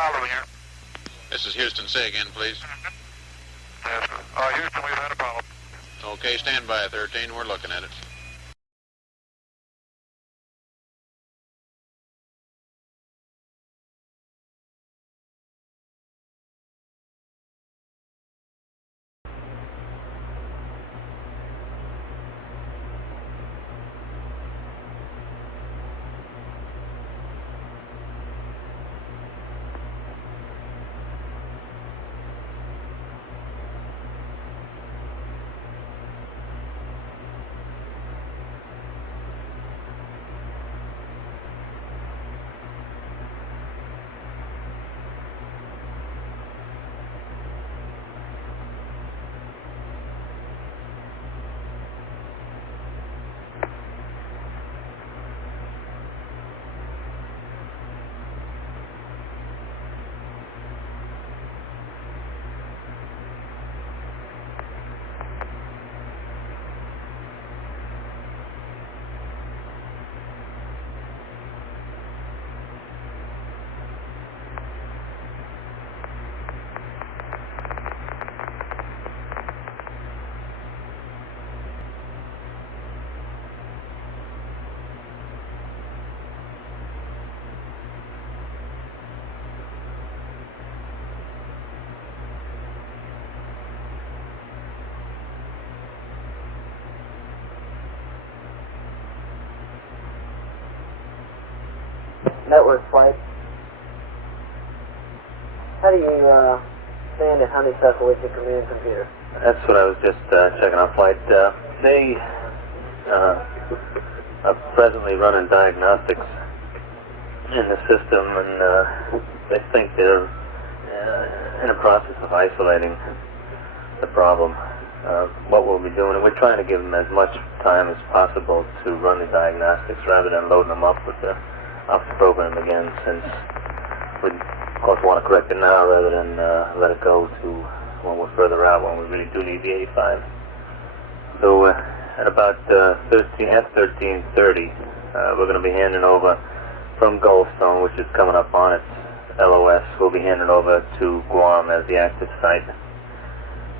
Paolo here. This is Houston. Say again, please. Yes, Houston, we've had a problem. Okay, stand by, 13. We're looking at it. Network flight. How do you stand at honeysuckle with your command computer? That's what I was just checking on flight. They are presently running diagnostics in the system, and they think they're in a process of isolating the problem. What we'll be doing, and we're trying to give them as much time as possible to run the diagnostics rather than loading them up with the program again, since we, of course, want to correct it now rather than let it go to when we're further out, when we really do need the 85. So at about 13:30, we're going to be handing over from Goldstone, which is coming up on its LOS. We'll be handing over to Guam as the active site,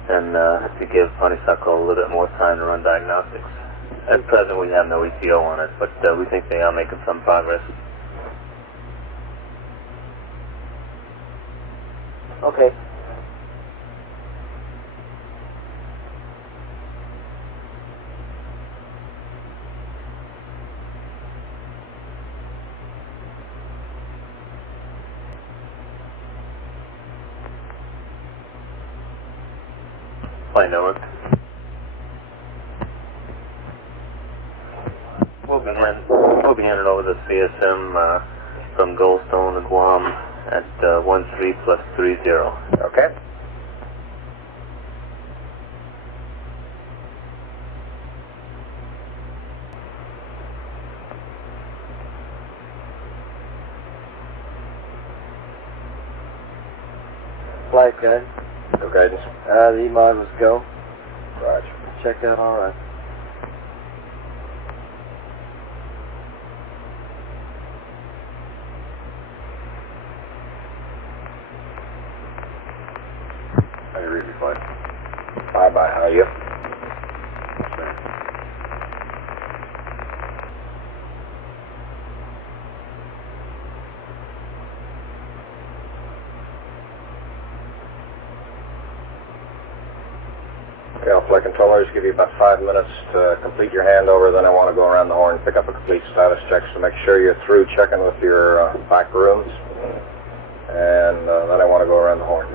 and to give Honeysuckle a little bit more time to run diagnostics. At present, we have no ETO on it, but we think they are making some progress. Okay. Flight network. We'll be handing over the CSM from Goldstone to Guam at 13 plus 30. Okay. Flight guide. No guidance. The E-mod was go. Roger. Check out all right. How you read me, flight? Bye-bye. How are you? Okay, I'll flight controllers. Give you about 5 minutes to complete your handover. Then I want to go around the horn and pick up a complete status check to make sure you're through checking with your back rooms. And then I want to go around the horn.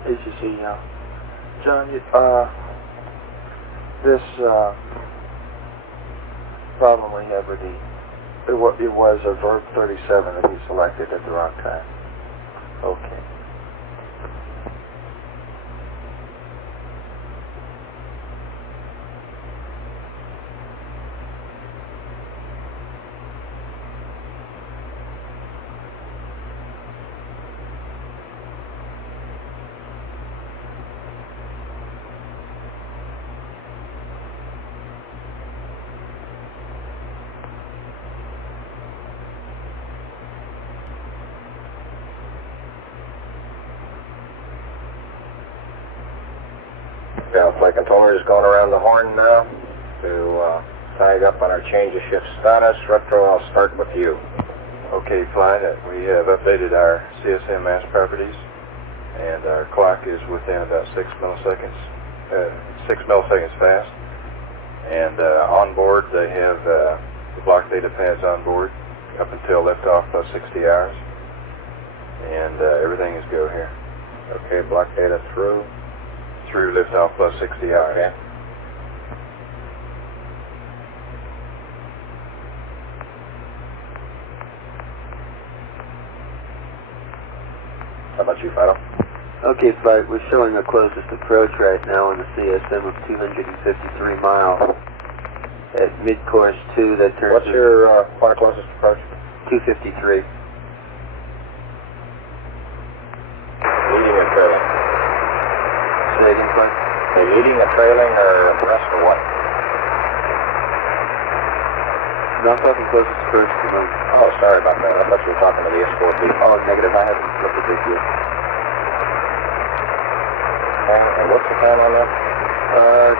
ACC, John, this problem we have with it was a verb 37 that he selected at the wrong time. Okay. Now, flight controller is going around the horn now to tag up on our change of shift status. Retro, I'll start with you. Okay, flight. We have updated our CSM mass properties, and our clock is within about 6 milliseconds fast. And on board, they have the block data pads on board up until liftoff plus 60 hours, and everything is go here. Okay, block data through liftoff plus 60 hours. Okay. How about you, Paolo? Okay, flight, we're showing a closest approach right now on the CSM of 253 miles. At mid-course 2, that turns... What's your flight closest approach? 253. Leading or trailing? Say again, flight? Are you leading or trailing or abreast or what? No, I'm talking closest approach to the moon. Oh, sorry about that. I thought you were talking to the S4B. Oh, negative, I haven't looked at this yet. Okay, and what's the time on that?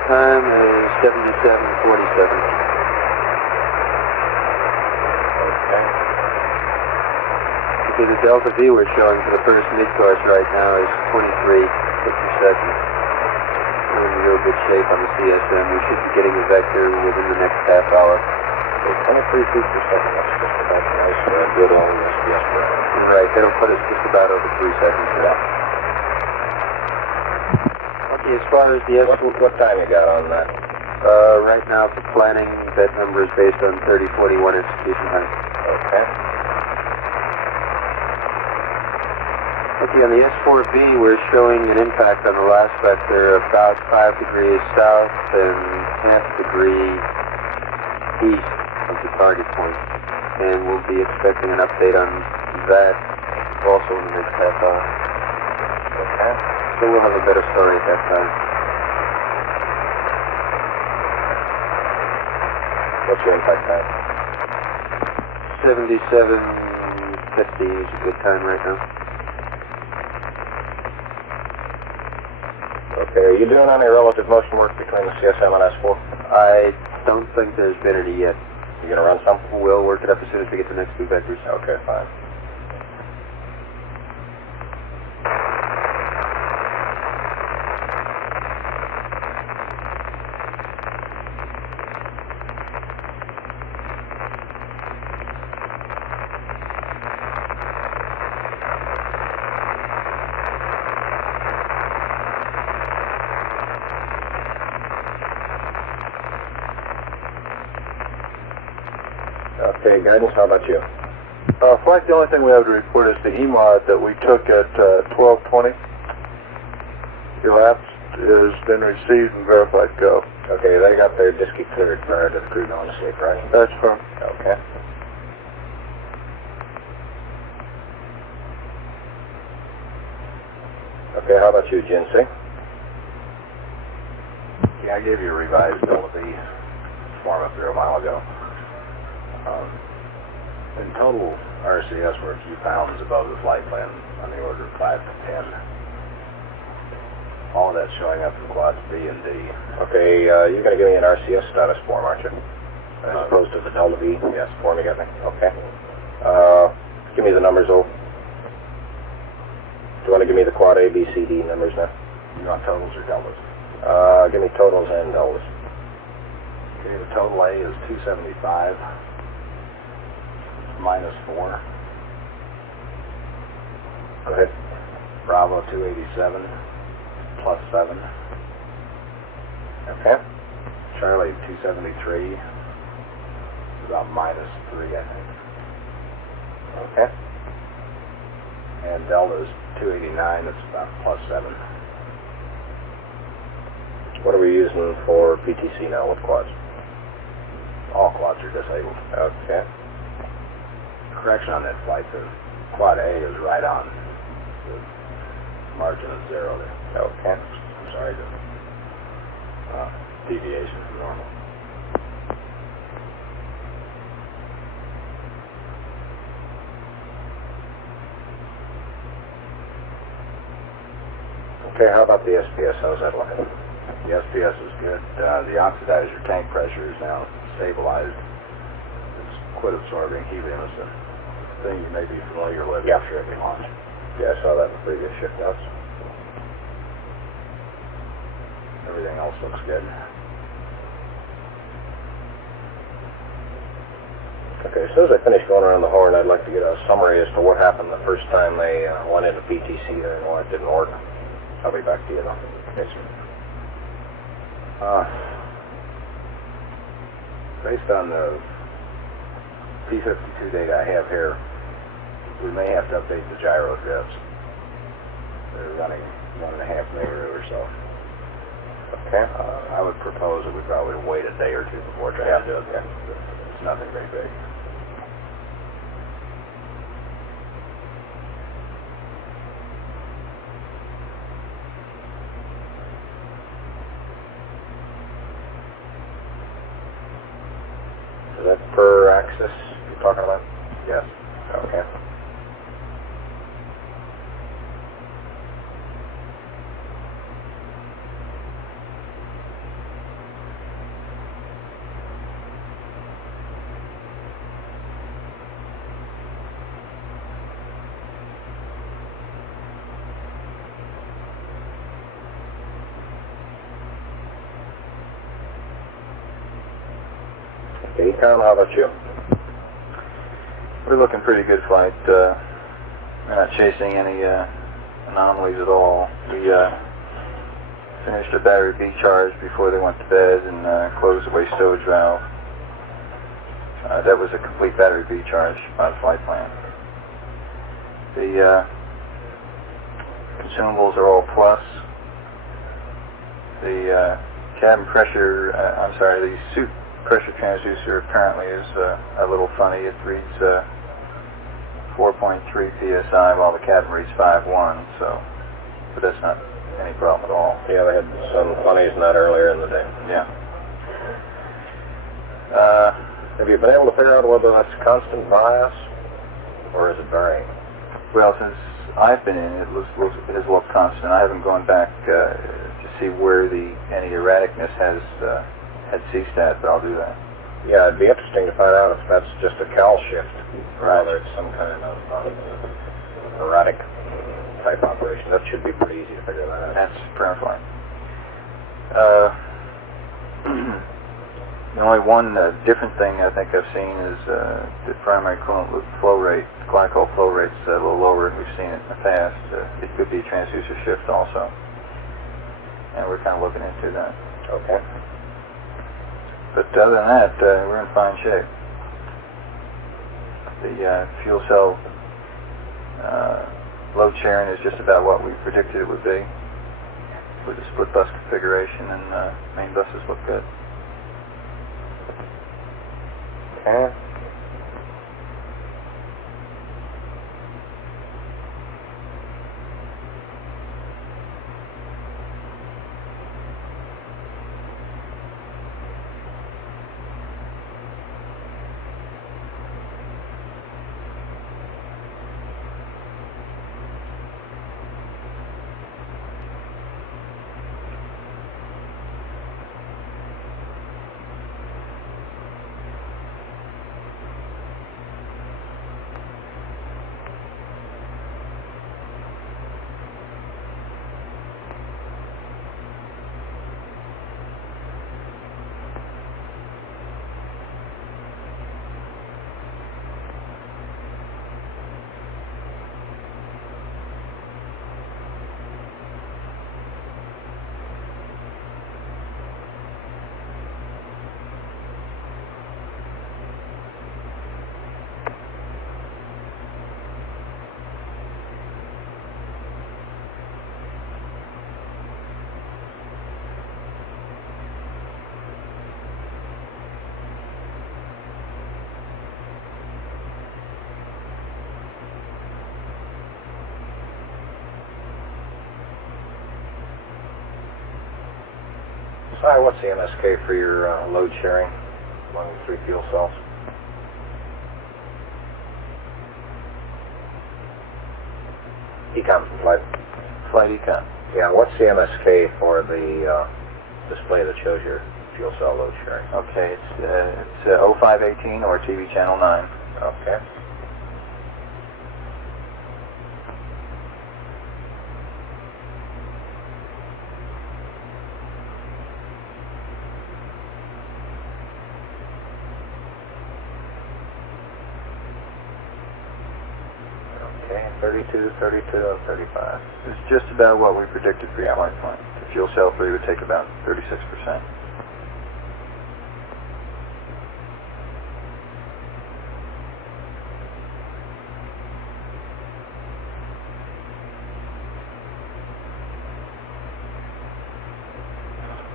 Time is 77:47. Okay. Okay, the Delta V we're showing for the first mid-course right now is 23 52 We're in real good shape on the CSM. We should be getting a vector within the next half hour. 23 feet per second. That's just about nice for a good old SPS burn. Right, that'll put us just about over 3 seconds for that. Okay, as far as the What time you got on that? right now for planning, that number is based on 3041 execution height. Okay. Okay, on the S4B, we're showing an impact on the last vector about 5 degrees south and half degree east of the target point. And we'll be expecting an update on that also in the next half hour. Okay. So we'll have a better story at that time. What's your impact time? 77:50 is a good time right now. Okay, are you doing any relative motion work between the CSM and S4? I don't think there's been any yet. You gonna run some? We'll work it up as soon as we get the next 2 vectors. Okay, fine. Okay, guidance, how about you? Flight, the only thing we have to report is the EMOD that we took at 12:20. Elapsed has been received and verified go. Okay, they got their disky cleared prior to the crew going to sleep, right? That's from. Okay. Okay, how about you, Jinsei? Yeah, I gave you a revised Delta V form up there a while ago. In total, RCS were a few pounds above the flight plan on the order of 5 to 10. All of that's showing up in quads B and D. Okay, you're going to give me an RCS status form, aren't you? As opposed to the Delta V? Yes. Form you got me? Okay. Give me the numbers, O. Do you want to give me the quad A, B, C, D numbers now? You want totals or deltas? Give me totals and deltas. Okay, the total A is 275 minus 4. Go ahead. Bravo 287 plus 7. Okay. Charlie 273 about minus 3, I think. Okay. And delta is 289, that's about +7. What are we using for PTC now with quads? All quads are disabled. Okay. Correction on that flight, the quad A is right on. The margin is 0 there. Okay. I'm sorry, deviation from normal. Okay, how about the SPS? How's that looking? The SPS is good. The oxidizer tank pressure is now stabilized. It's quit absorbing helium. It's a thing you may be familiar with after every launch. Yeah, I saw that in the previous shift notes. Everything else looks good. Okay, as soon as I finish going around the horn, I'd like to get a summary as to what happened the first time they went into PTC there and why it didn't work. I'll be back to you though. Yes, sir. Based on the P-52 data I have here, we may have to update the gyro drifts. They're running 1.5 meter or so. Okay. I would propose that we probably wait a day or two before trying to do it. Yeah. It's nothing very big. Is that per axis you're talking about? Yes. Okay. Okay, Tom, how about you? We're looking pretty good flight. We're not chasing any anomalies at all. We finished a battery B charge before they went to bed and closed the waste stowage valve. That was a complete battery B charge by the flight plan. The consumables are all plus. The cabin pressure, the suit pressure transducer apparently is a little funny. It reads 4.3 psi while the cabin reads 5.1, but that's not any problem at all. Yeah, they had some funnies in that earlier in the day. Yeah. Have you been able to figure out whether that's constant bias or is it varying? Well, since I've been in, it has looked constant. I haven't gone back to see where any erraticness has had CSTAT, but I'll do that. Yeah, it'd be interesting to find out if that's just a cal shift, Right. whether it's some kind of erratic type operation. That should be pretty easy to figure that out. That's prayer flight. The only one different thing I think I've seen is the primary coolant loop flow rate, glycol flow rate's a little lower than we've seen it in the past. It could be transducer shift also, and we're kind of looking into that. Okay. But other than that, we're in fine shape. The fuel cell load sharing is just about what we predicted it would be with the split bus configuration, and main buses look good. Okay. Si, what's the MSK for your load sharing among the 3 fuel cells? Econ from Flight. Flight Econ. Yeah, what's the MSK for the display that shows your fuel cell load sharing? Okay, it's 0518 or TV channel 9. Okay. Okay, 32, 32, and 35. It's just about what we predicted for your flight plan. The fuel cell 3 would take about 36%.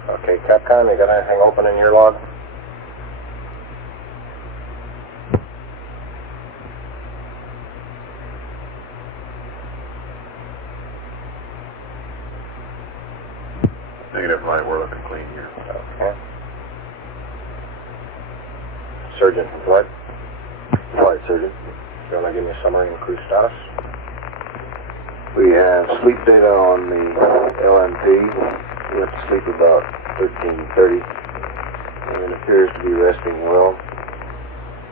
Okay, Capcom, you got anything open in your log? Negative, Flight. We're looking clean here. Okay. Surgeon from Flight. Flight, Surgeon. You want to give me a summary and crew status? We have sleep data on the LMP. We went to sleep about 13:30 and it appears to be resting well.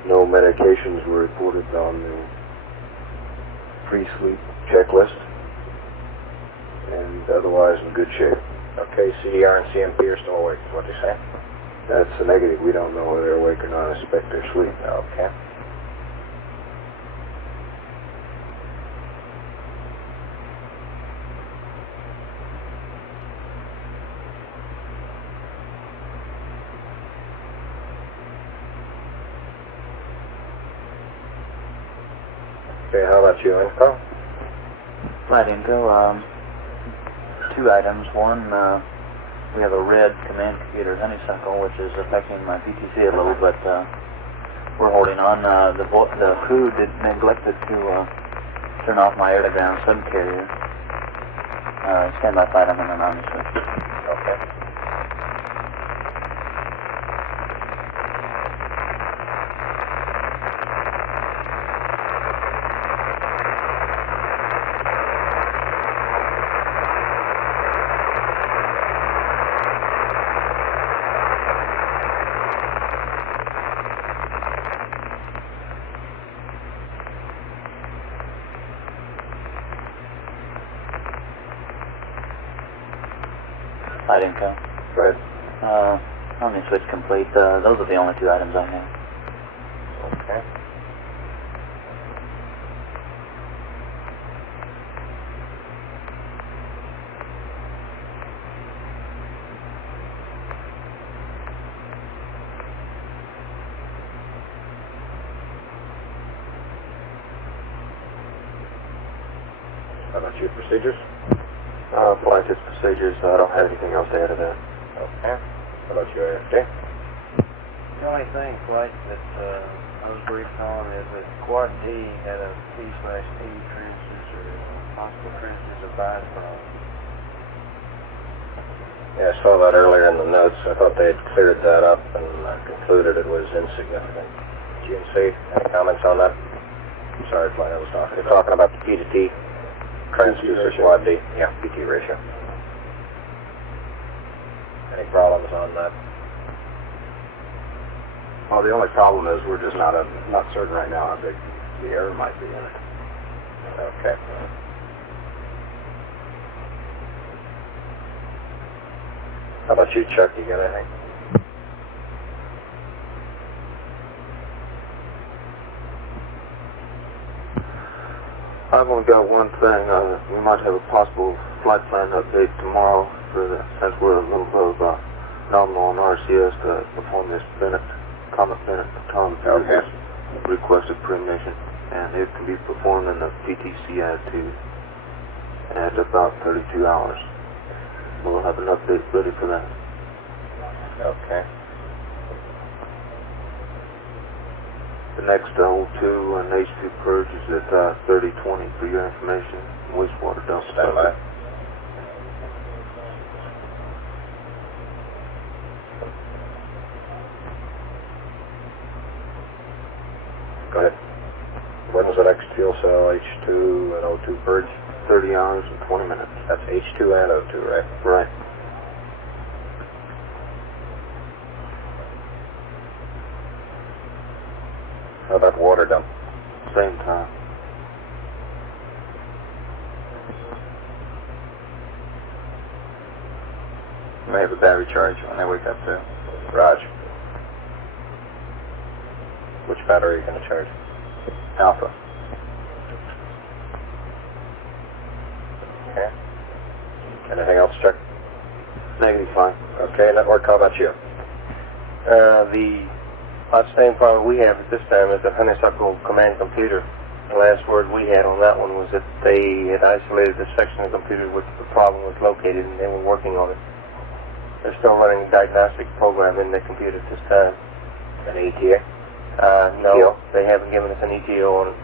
No medications were reported on the pre-sleep checklist and otherwise in good shape. Okay, CDR and CMP are still awake, is what they say? That's a negative. We don't know whether they're awake or not. I suspect they're asleep. Okay. Okay, how about you, Info? Flight Info, 2 items. One, we have a red command computer honeysuckle, which is affecting my PTC a little, but we're holding on. The crew neglected to turn off my air-to-ground subcarrier. Stand by flight, I'm in an army switch. Okay. Flight Info. Right. Army switch complete. Those are the only 2 items I have. Okay. How about you, procedures? Flight, it's procedures, so I don't have anything else to add to that. Okay. How about you, AFD? The only thing, Flight, that I was briefed on is that Quad D had a P/T transfers or possible transfers of byproduct. Yeah, I saw that earlier in the notes. I thought they had cleared that up and concluded it was insignificant. GNC, any comments on that? I'm sorry, Flight, I was talking. You're talking about the P/T transfers or Quad D? Yeah, PT ratio. Any problems on that? Well, the only problem is we're just not certain right now how big the error might be in it. Okay. How about you, Chuck? You got anything? I've only got one thing. We might have a possible flight plan update tomorrow since we're a little above nominal on RCS to perform this Comet Bennett baton requested pre-mission, and it can be performed in the PTC attitude at about 32 hours. We'll have an update ready for that. Okay. The next O2 and H2 purge is at 3020 for your information. Wastewater dump. Stand by. Go ahead. When was the next fuel cell, H2 and O2 purge? 30 hours and 20 minutes. That's H2 and O2, right? Right. How about water dump? Same time. May have a battery charge when they wake up too. Raj. Which battery are you going to charge? Alpha. Okay. Anything else, Chuck? Negative, fine. Okay, network, how about you? The outstanding problem we have at this time is the honeysuckle command computer. The last word we had on that one was that they had isolated the section of the computer which the problem was located and they were working on it. They're still running a diagnostic program in the computer at this time. An ETA? No, they haven't given us an ETO on it.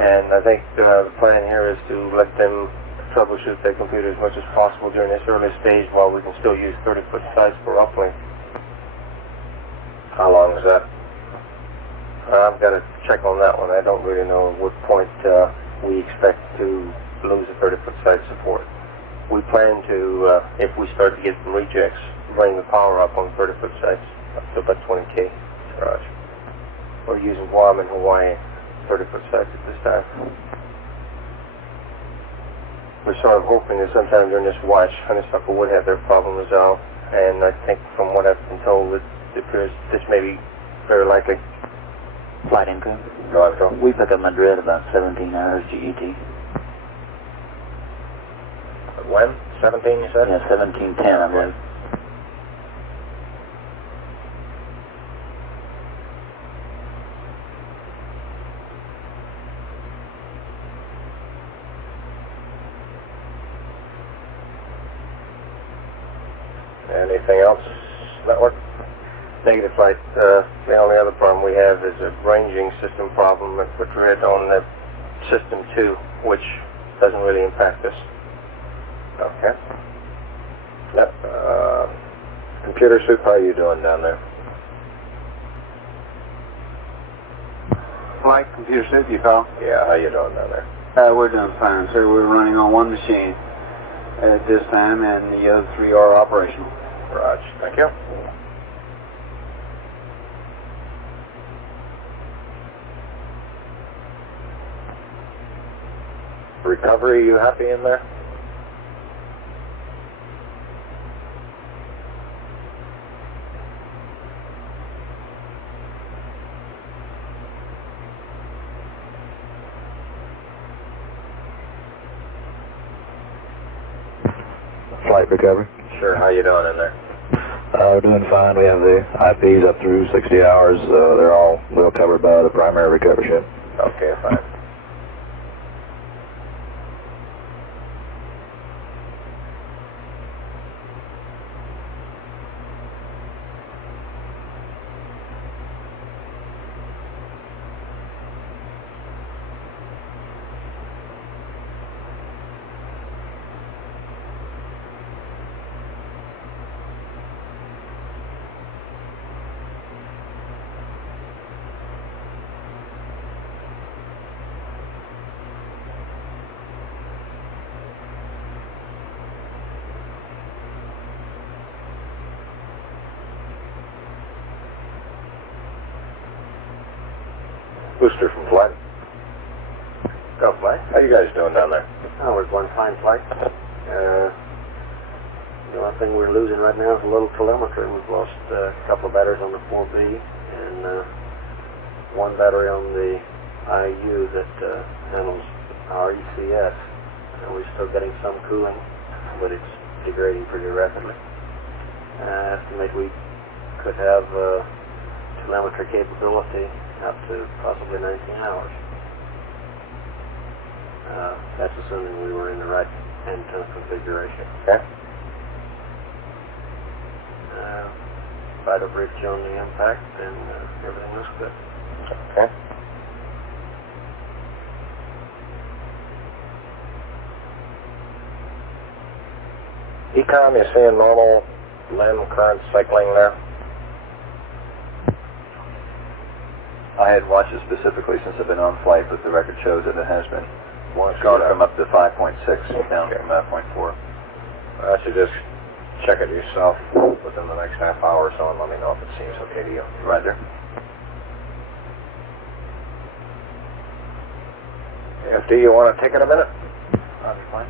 And I think the plan here is to let them troubleshoot their computer as much as possible during this early stage while we can still use 30-foot sites for uplink. How long is that? I've got to check on that one. I don't really know at what point we expect to lose the 30-foot site support. We plan to, if we start to get some rejects, bring the power up on 30-foot sites up to about 20K. Raj. We're using Guam and Hawaii 30-foot sites at this time. We're sort of hoping that sometime during this watch, Honeysuckle would have their problem resolved, and I think from what I've been told, it appears this may be very likely. Flight Info. Go on, Phil. We pick up Madrid about 17 hours GET. When? 17, you said? Yeah, 17:10, I believe. Anything else, network? Negative, Flight. The only other problem we have is a ranging system problem at Madrid on the System 2, which doesn't really impact us. Okay. Yep. Computer soup, how are you doing down there? Flight computer soup, you call? Yeah, how you doing down there? We're doing fine, sir. We're running on one machine at this time, and the other three are operational. Raj, thank you. Recovery, you happy in there? Flight recovery. Sure, how you doing in there? We're doing fine. We have the IPs up through 60 hours. They're all well covered by the primary recovery ship. Okay, fine. Booster from Flight. Go, Flight. How you guys doing down there? Oh, we're going fine, Flight. The only thing we're losing right now is a little telemetry. We've lost a couple of batteries on the 4B and one battery on the IU that handles our ECS. We're still getting some cooling, but it's degrading pretty rapidly. I estimate we could have telemetry capability up to possibly 19 hours. That's assuming we were in the right antenna configuration. Okay. Fight a bridge on the impact, and everything looks good. Okay. Ecom, you seeing normal LEM current cycling there? I had watched it specifically since I've been on flight, but the record shows that it has been gone from up to 5.6 down from 0.4. I should just check it yourself within the next half hour or so and let me know if it seems okay to you. Roger. FD, you want to take it a minute? That'll be fine.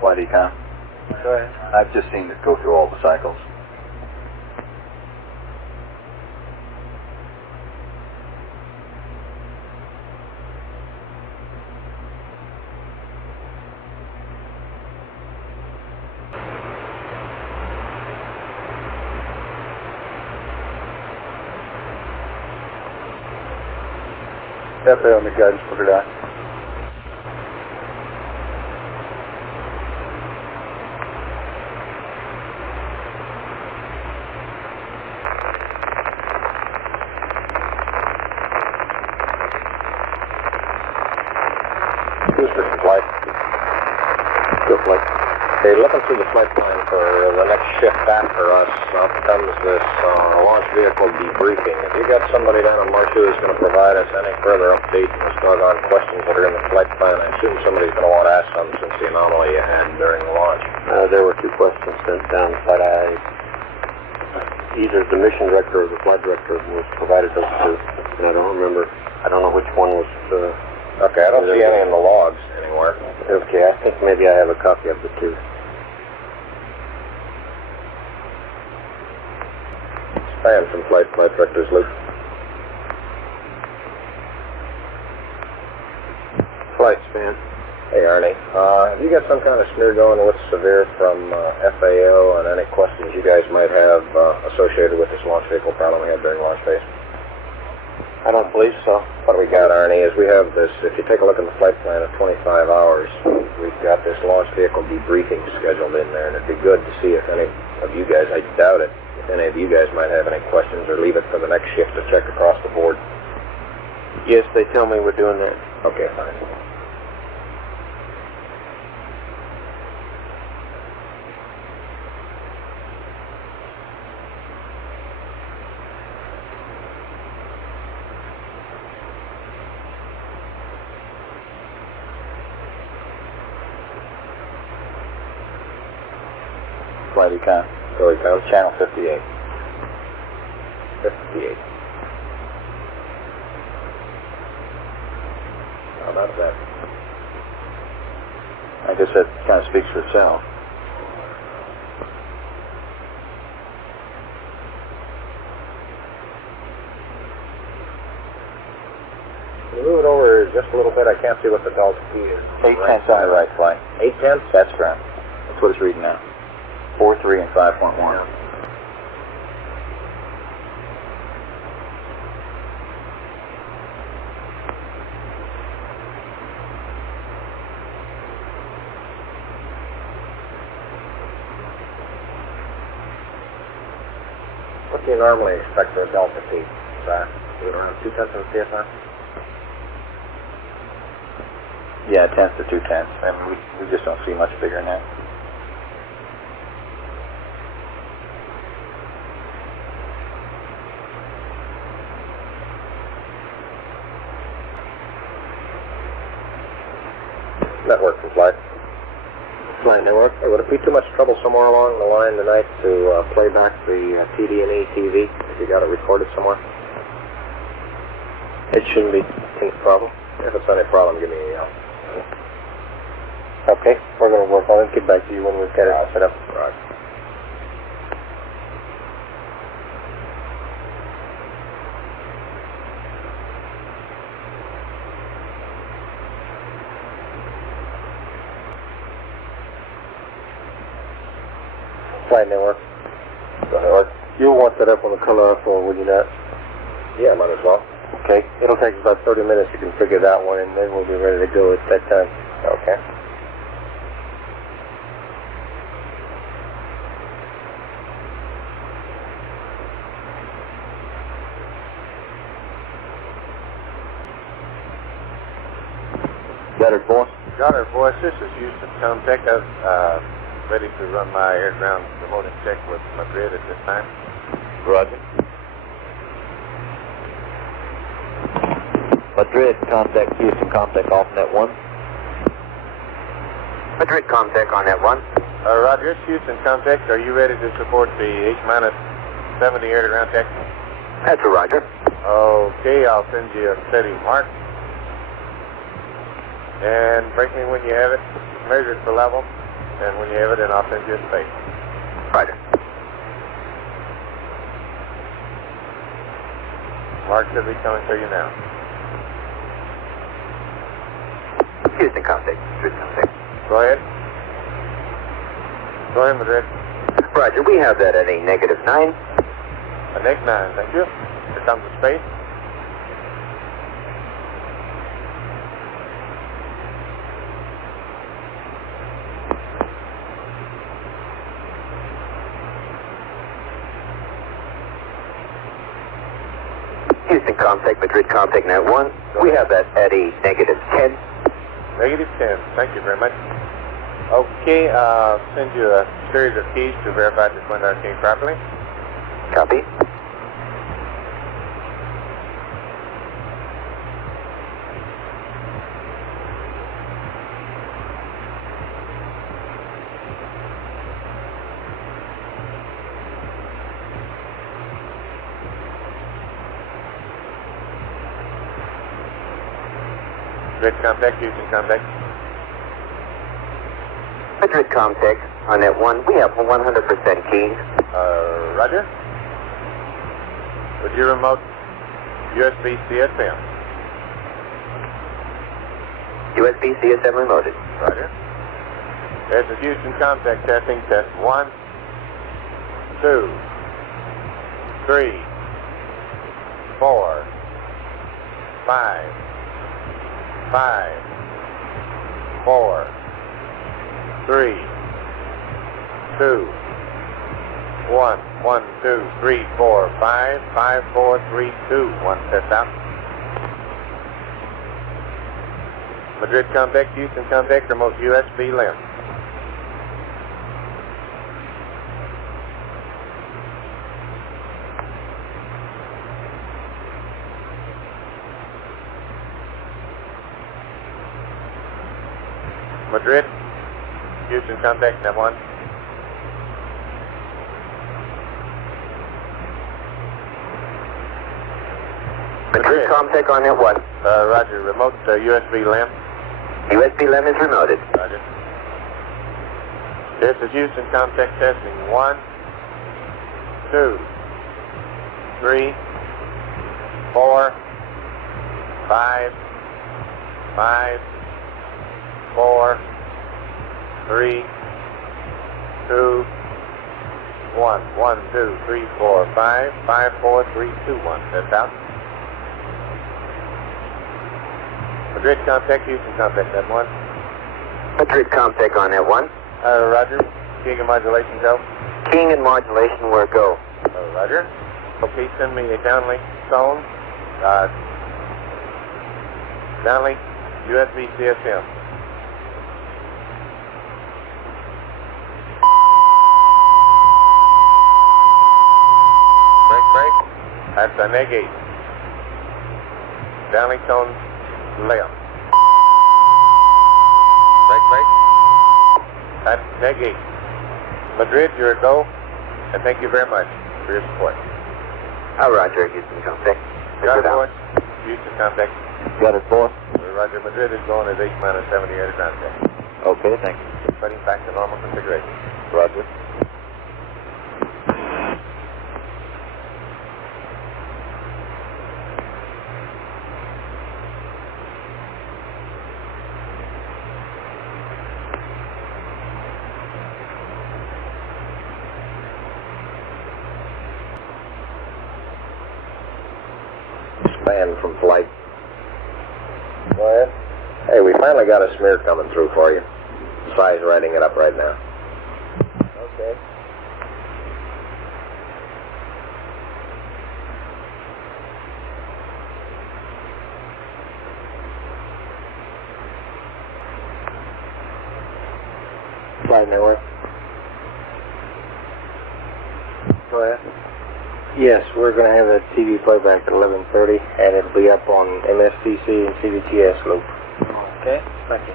Flight Econ. Go ahead. I've just seen it go through all the cycles. FA on the guidance, put it out. Houston flight. Good flight. Okay, looking through the flight plan for the next shift after us, up comes this launch vehicle debriefing. Have you got somebody down in Marshu who's going to provide us any further update on the doggone questions that are in the flight plan? I assume somebody's going to want to ask them since the anomaly you had during the launch. There were 2 questions sent down, but either the mission director or the flight director was provided those 2, and I don't remember. I don't know which one was. Okay, I don't see any in the logs anywhere. Okay, I think maybe I have a copy of the 2. Span from flight directors, Luke. Flight span. Hey, Arnie. Have you got some kind of smear going with Severe from FAO and any questions you guys might have associated with this launch vehicle problem we had during launch phase? I don't believe so. What we got, Arnie, is we have this, if you take a look at the flight plan of 25 hours, we've got this launch vehicle debriefing scheduled in there, and it'd be good to see if any of you guys, I doubt it, if any of you guys might have any questions or leave it for the next shift to check across the board. Yes, they tell me we're doing that. Okay, fine. Flight Econ. Go Econ. Channel 58. 58. How about that? I guess that kind of speaks for itself. Can you move it over just a little bit? I can't see what the Delta P is. 8/10 on the right flight. 8/10? That's correct. That's what it's reading now. 4.3 and 5.1. What do you normally expect for a Delta P? Is it around 2 tenths of CFR? Yeah, 1/10 to 2/10. I mean, we just don't see much bigger than that. Network from Flight. Flight network. Hey, would it be too much trouble somewhere along the line tonight to play back the TD&E TV if you got it recorded somewhere? It shouldn't be any problem. If it's any problem, give me a yell. Okay, we're going to work on it. Get back to you when we've got it all set up. Right. Flight network. Go ahead, Art. You'll want that up on the color phone, will you not? Yeah, might as well. Okay, it'll take about 30 minutes. You can figure that one, and then we'll be ready to go at that time. Okay. Got it, boss. Got her, boys. This is Houston Comtech. I'm ready to run my air-ground remote check with Madrid at this time. Roger. Madrid, contact Houston, contact off net 1. Madrid, contact on net 1. Roger, it's Houston Comtech. Are you ready to support the H-70 air-to-ground check? That's a roger. Okay, I'll send you a steady mark. And break me when you have it. Measure it for level. And when you have it, then I'll send you a space. Roger. Mark should be coming to you now. Houston, contact. Madrid, contact. Go ahead. Go ahead, Madrid. Roger, we have that at a negative 9. A neg 9, thank you. Here comes the space. Houston, contact. Madrid, contact net 1. We have that at a negative 10. Negative 10. Thank you very much. Okay, I'll send you a series of keys to verify this window working properly. Copy. Madrid contact, Houston contact. Madrid, contact on net 1. We have 100% keys. Roger. Would you remote USB CSM? USB CSM remoted. Roger. This is Houston contact testing, test 1, 2, 3, 4, 5, 4, 3, 2, 1, 1, 2, 3, 4, 5, 5, 4, 3, 2, 1, test out. Madrid contact, Houston contact, remote USB LIM. Madrid, Houston contact, net 1. Madrid, contact on net 1. Roger, remote USB LIM. USB LIM is remoted. Roger. This is Houston contact testing. 1, 2, 3, 4, 5, 4, 3, 2, 1, 1, 2, 3, 4, 5, 5, 4, 3, 2, 1. That's out. Madrid contact, Houston contact, net 1. Madrid, contact on net 1. Roger. Keying and modulation go. Keying and modulation, where go? Roger. Okay, send me a downlink tone. Downlink USB CSM. Break. That's a neg 8. Downlink tone left. Break. That's neg 8. Madrid, you're a go, and thank you very much for your support. Roger, Houston contact. Got it, boys. Houston, contact. Got it, 4. Roger, Madrid is going as H-70 air to contact. Okay, thank you. Setting back to normal configuration. Roger. Man from Flight. Go ahead. Hey, we finally got a smear coming through for you. Size writing it up right now. Okay. Flight network. Go ahead. Yes, we're going to have a TV playback at 11:30, and it'll be up on MSTC and CBTS loop. Okay, thank you.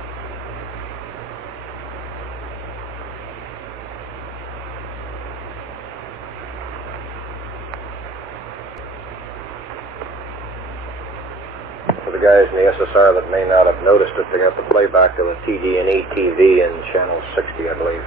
For the guys in the SSR that may not have noticed it, they got the playback of the TD&E TV in channel 60, I believe.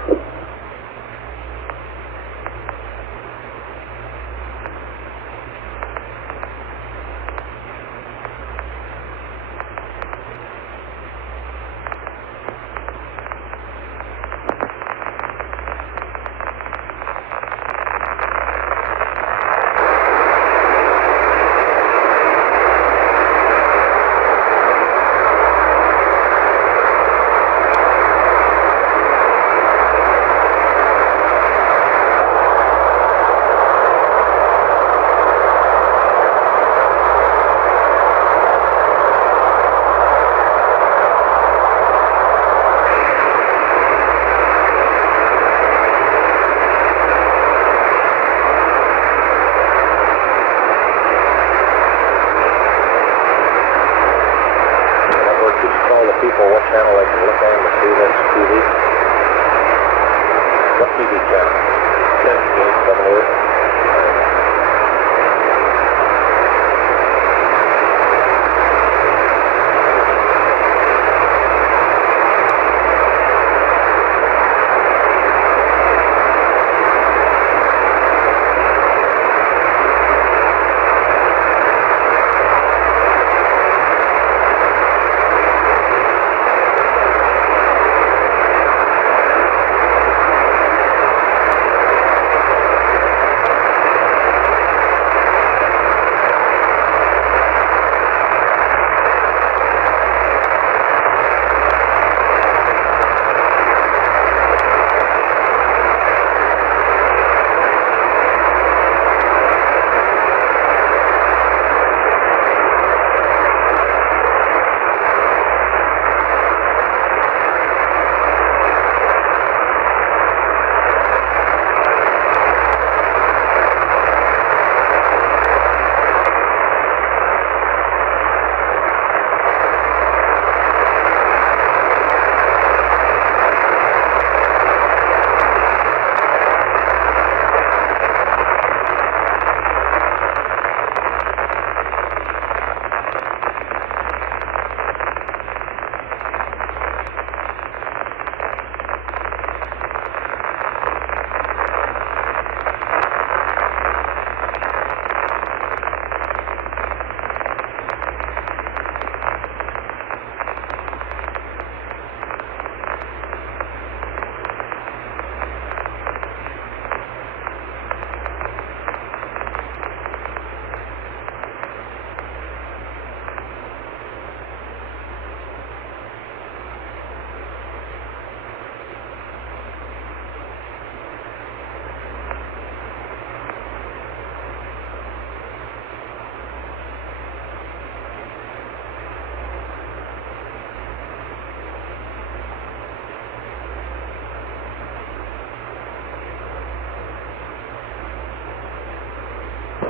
People, what channel they can look on to see this TV? What TV channel? 78.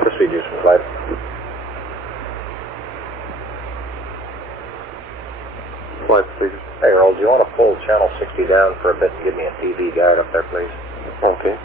Just read you some Flight. Flight speakers. Hey, Earl, do you want to pull channel 60 down for a bit and give me a TV guide up there, please? Okay.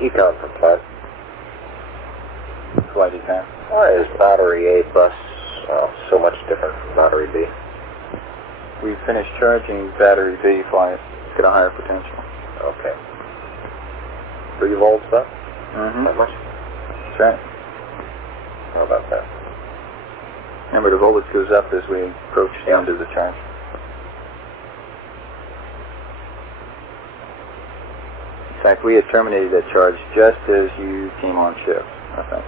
Econ from Flight. Flight Econ. Why is battery A bus so much different from battery B? We finished charging battery B Flight. Get a higher potential. Okay. 3 volts then? Mm-hmm. How much? That's right. How about that? Remember, the voltage goes up as we approach the end of the charge. In fact, we had terminated that charge just as you came on shift, I think.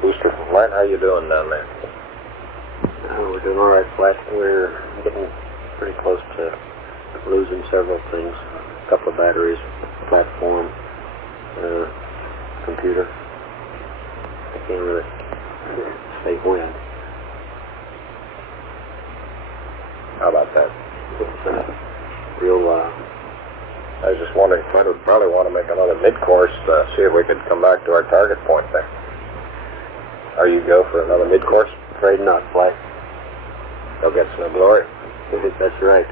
Booster from Flight, how you doing down there? We're doing all right, Flight. We're getting pretty close to losing several things. A couple of batteries, platform, computer. I can't really say when. How about that? It's real. I was just wondering, Flight would probably want to make another mid-course, see if we could come back to our target point there. Are you go for another mid-course? Afraid not, Flight. Go get some glory. That's right.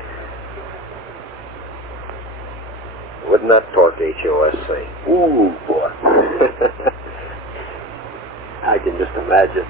Wouldn't that torque HOS say? Ooh, boy. I can just imagine.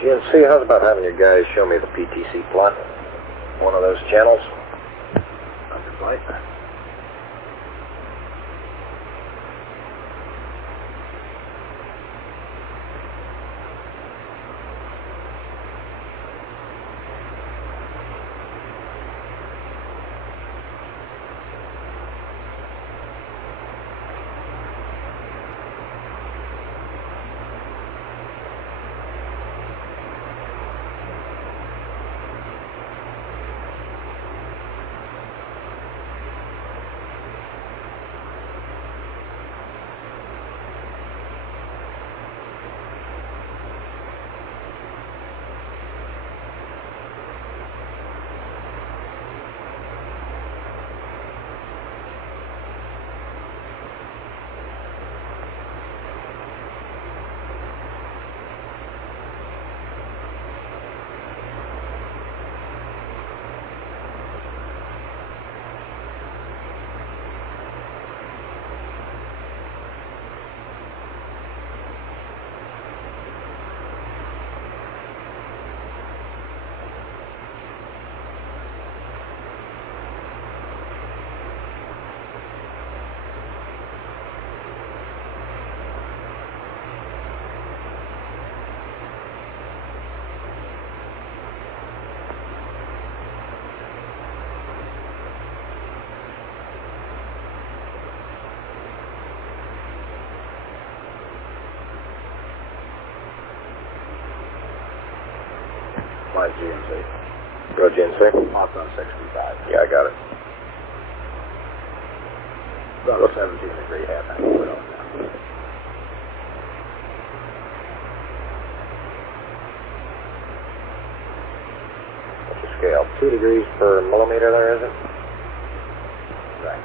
GNC, how's about having your guys show me the PTC plot? One of those channels? Under flight. Line GNC. Go GNC. Off on 65. Yeah, I got it. About a 17-degree half angle put on now. What's your scale? 2 degrees per millimeter there, is it? Right.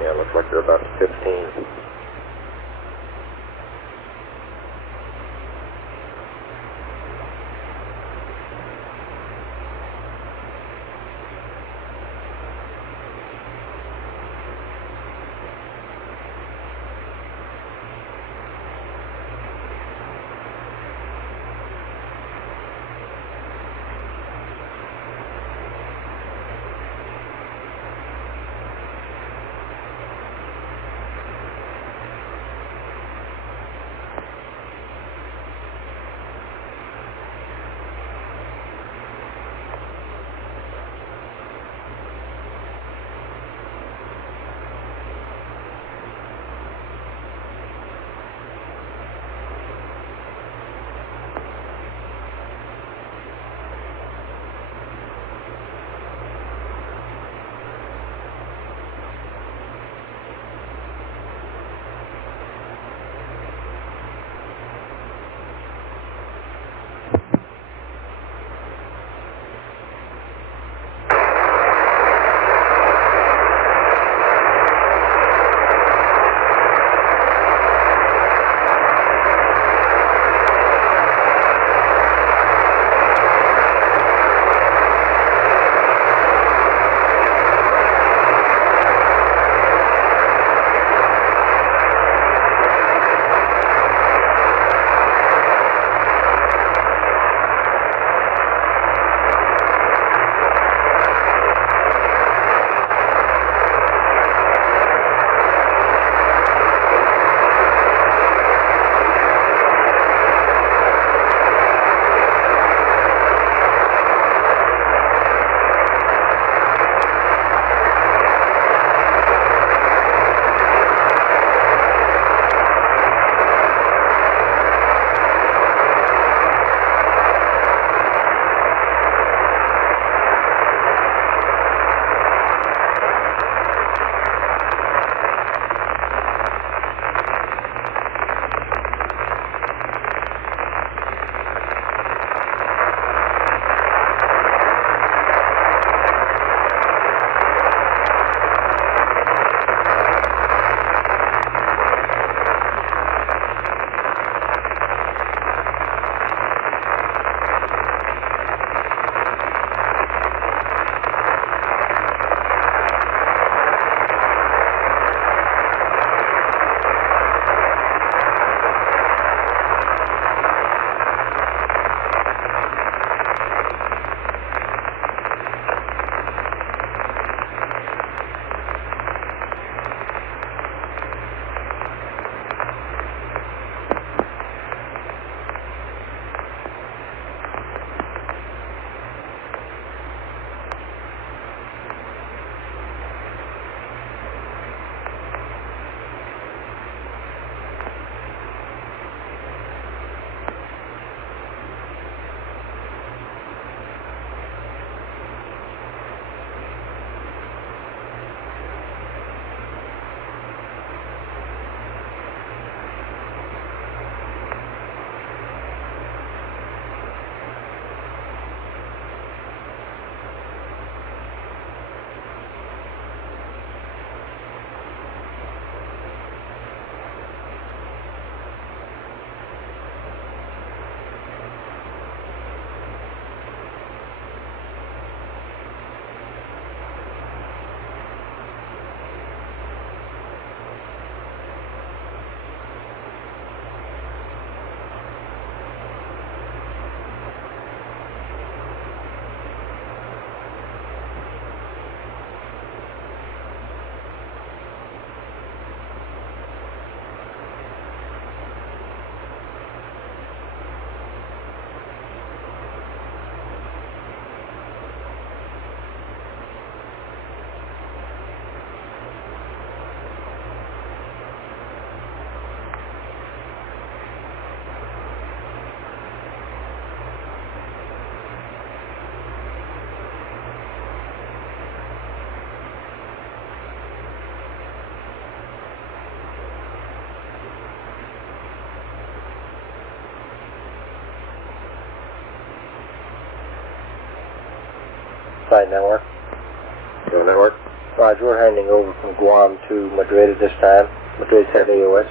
Yeah, it looks like they're about 15. flight network. Go network. Roger, we're handing over from Guam to Madrid at this time. Madrid set AOS.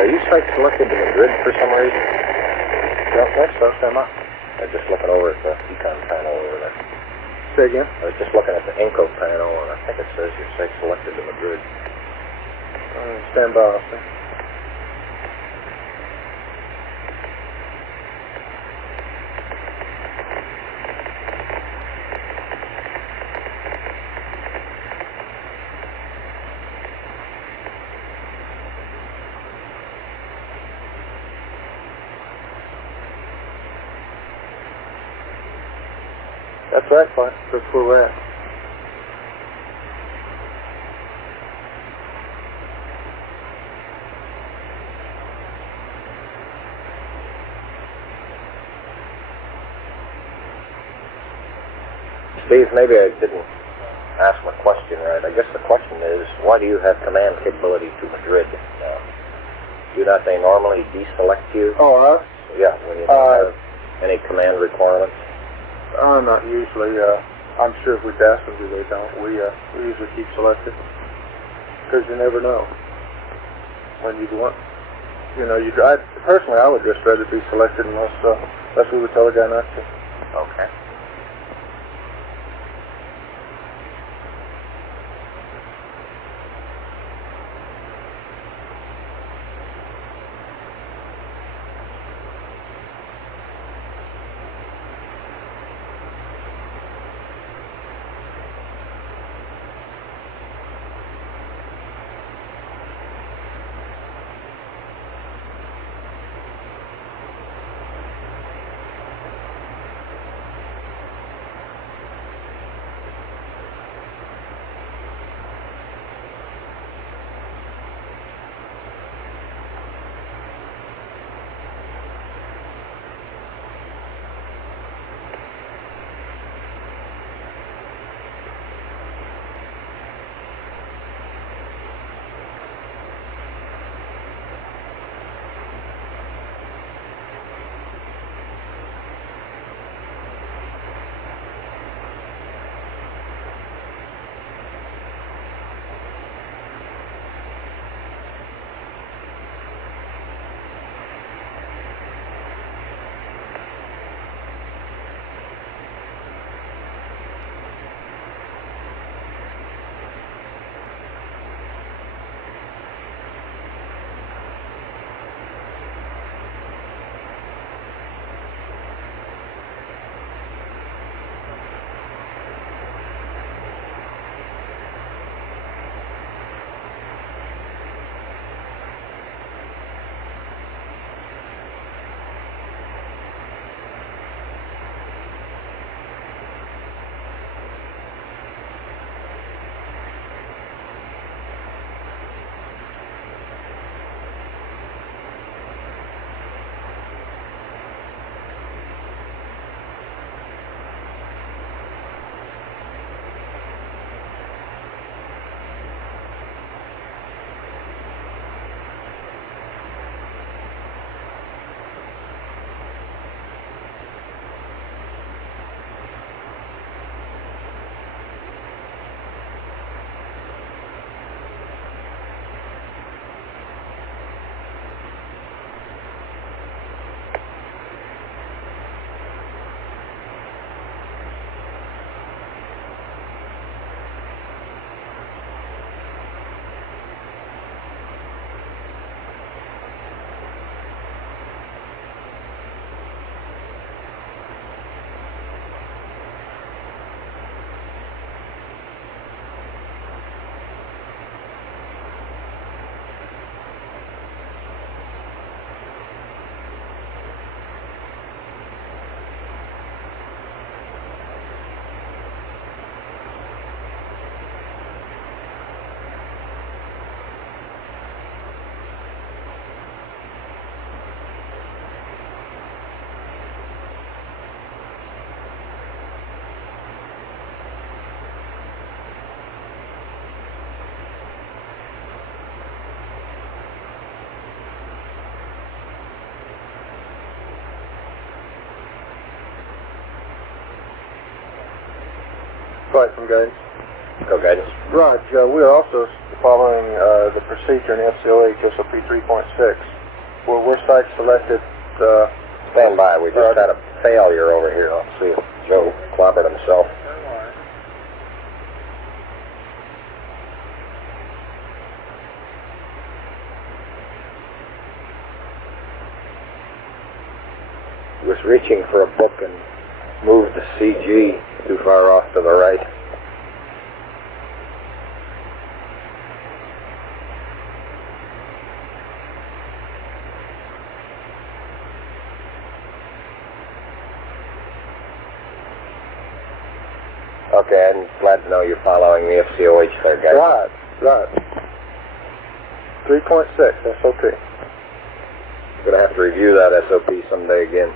are you site selected to Madrid for some reason? Don't think so, stand by. I'm just looking over at the econ panel over there. Say again? I was just looking at the Inco panel, and I think it says you're site selected to Madrid. Stand by, I'll see. That's right, Flight. That's where we're at. Steve, maybe I didn't ask my question right. I guess the question is, why do you have command capability to Madrid now? Do not they normally deselect you? Oh, us? Yeah, when you don't have any command requirements? Not usually. I'm sure if we ask them, they don't. We usually keep selected. Because you never know when you'd want. You know, personally, I would just rather be selected unless we would tell a guy not to. Okay. Flight from guidance. Go guidance. Raj, we are also following the procedure in FCOH SOP 3.6, where we're site selected. Stand by. We just had a failure over here. Let's see if Joe clobbered himself. Was reaching for a book and moved the CG too far off to the right. Okay, I'm glad to know you're following the FCOH there, guys. Right. 3.6 SOP. You're going to have to review that SOP someday again.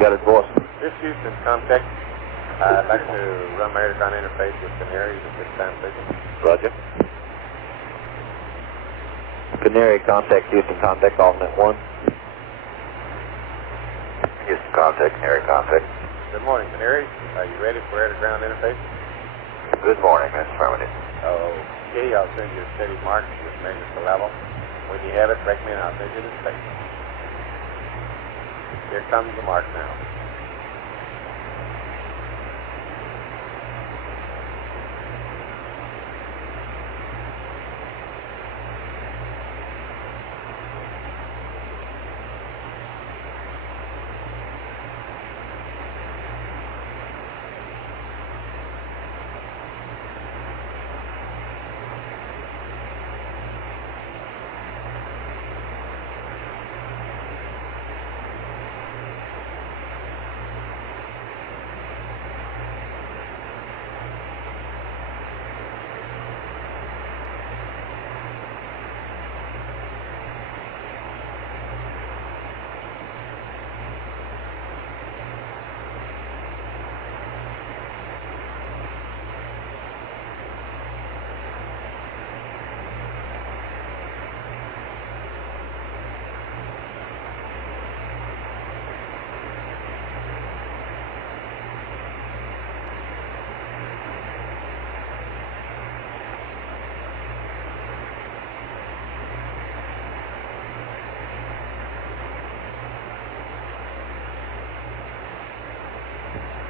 Got it, boss. This Houston, contact. I'd like to run my air-to-ground interface with Canaries at this time, please. Roger. Canary, contact Houston, contact alternate 1. Houston, contact, Canary, contact. Good morning, Canaries. Are you ready for air-to-ground interface? Good morning, Mr. Affirmative. Okay, I'll send you a steady mark which measures the level. When you have it, break me and I'll send you the space. Here comes the mark now.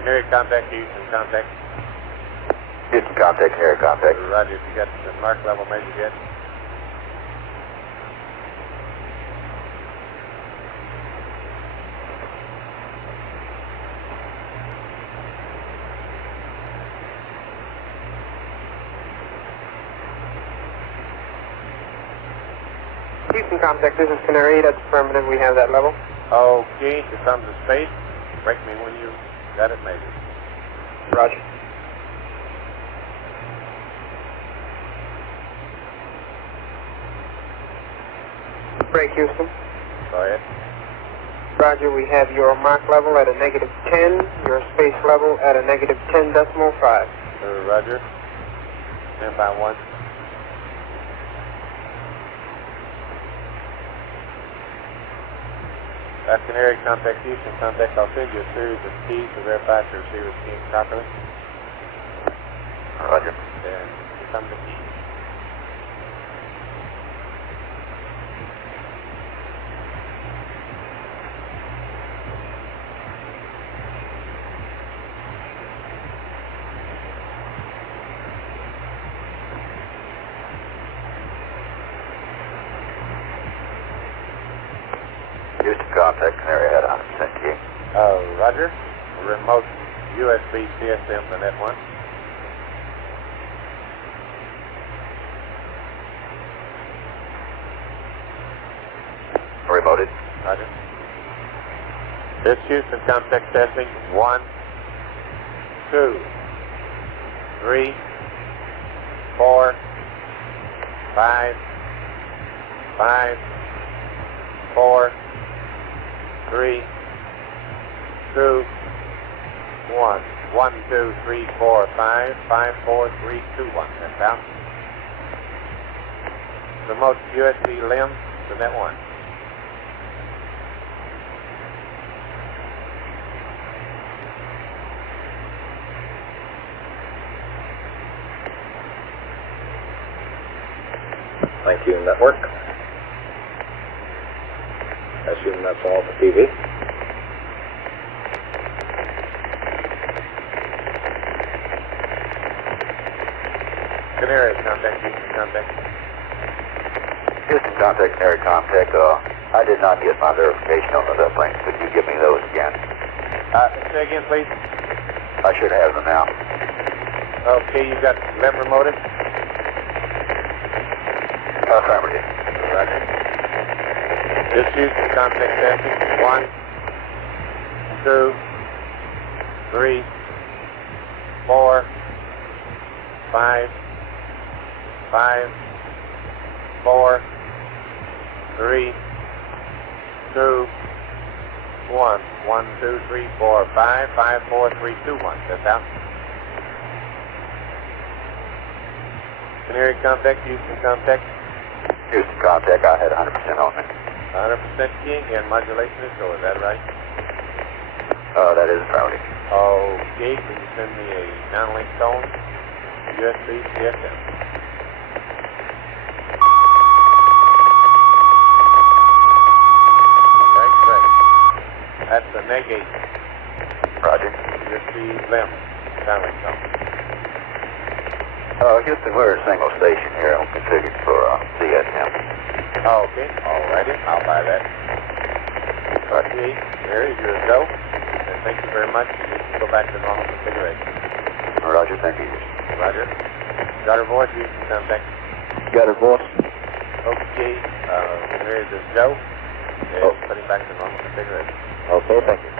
Canary, contact Houston, contact. Houston, contact, Canary, contact. Roger, you got the mark level measured yet? Houston, contact. This is Canary. That's affirmative. We have that level. Okay, here comes the space. Break me when you got it measured. Roger. Break, Houston. Go ahead. Roger, we have your mark level at a -10, your space level at a -10.5. Roger. Stand by 1. That's Canary, contact Houston, contact. I'll send you a series of keys to verify your receiver's keying properly. Roger. And here come the keys. Houston, contact, Canary, head 100% key. Roger. Remote USB CSM to net 1. Remoted. Roger. This Houston, contact testing. 1, 2, 3, 4, 5, 4, 3, 2, 1. 1, 2, 3, 4, 5, 5, 4, 3, 2, 1. That's out. Remote USB limb to net 1. Thank you, network. I assume that's all for TV. Canary, contact Houston, contact. Houston, contact, Canary, contact. I did not get my verification on those uplinks. Could you give me those again? Say again, please. I should have them now. Okay, you got lem remoted? Affirmative. Roger. This Houston, contact testing. 1, 2, 3, 4, 5, 4, 3, 2, 1, 1, 2, 3, 4, 5, 5, 4, 3, 2, 1. That's out. Canary contact, Houston contact. Houston contact, I had 100% on me. 100% keying and modulation is go, is that right? That is affirmative. Okay, can you send me a downlink tone? USB CSM. Great. That's the neg 8. Roger. USB LEM downlink tone. Houston, we're a single station here. I'm configured for CSM. Okay, alrighty, I'll buy that. Okay, there is your go. And thank you very much. You can go back to normal configuration. Roger, thank you. Roger. Got her voice, Houston contact. Got her voice. Okay, there is his go. And putting back to normal configuration. Okay, thank you.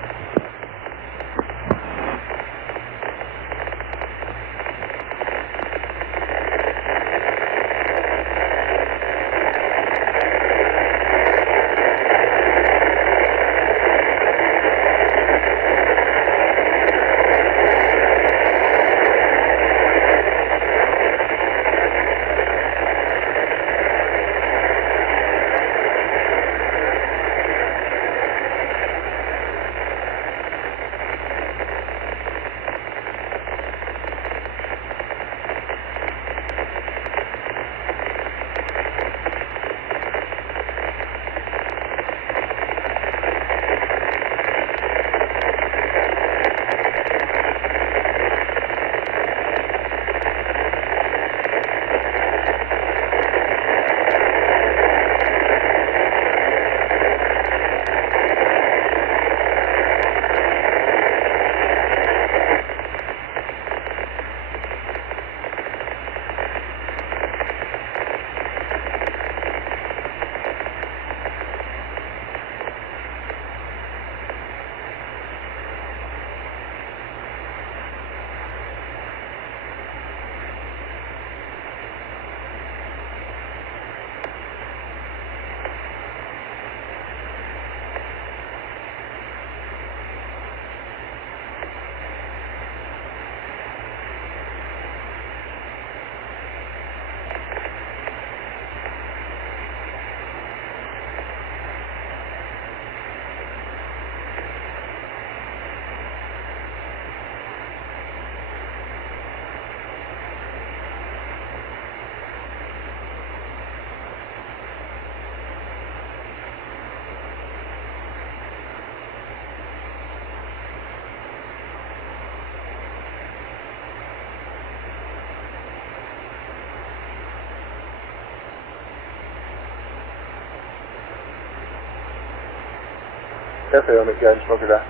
Definitely on the guidance bunker down.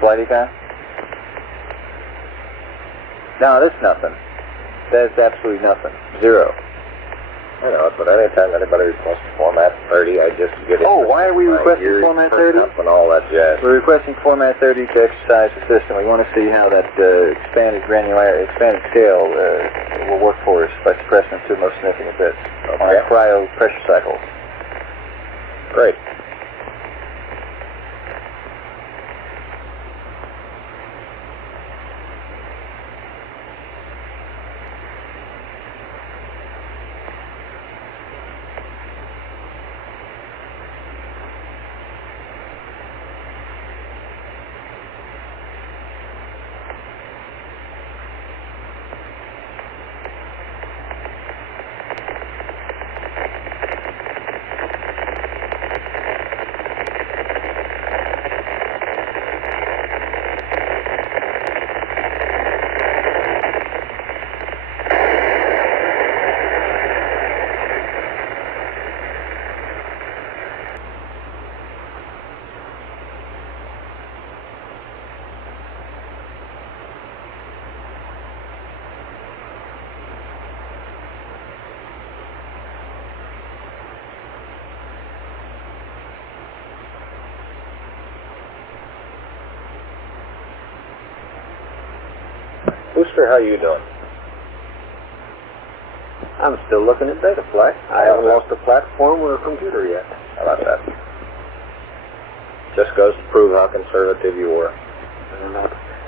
flight econ? No, there's nothing. There's absolutely nothing. Zero. I know, but anytime anybody requests Format 30, I just get it. Oh, why are we requesting Format 30? And all that jazz. We're requesting Format 30 to exercise the system. We want to see how that expanded scale will work for us by suppressing the two most significant bits on our cryo pressure cycles. Great. Booster, how you doing? I'm still looking at data flight. I haven't lost a platform or a computer yet. How about that? Just goes to prove how conservative you were.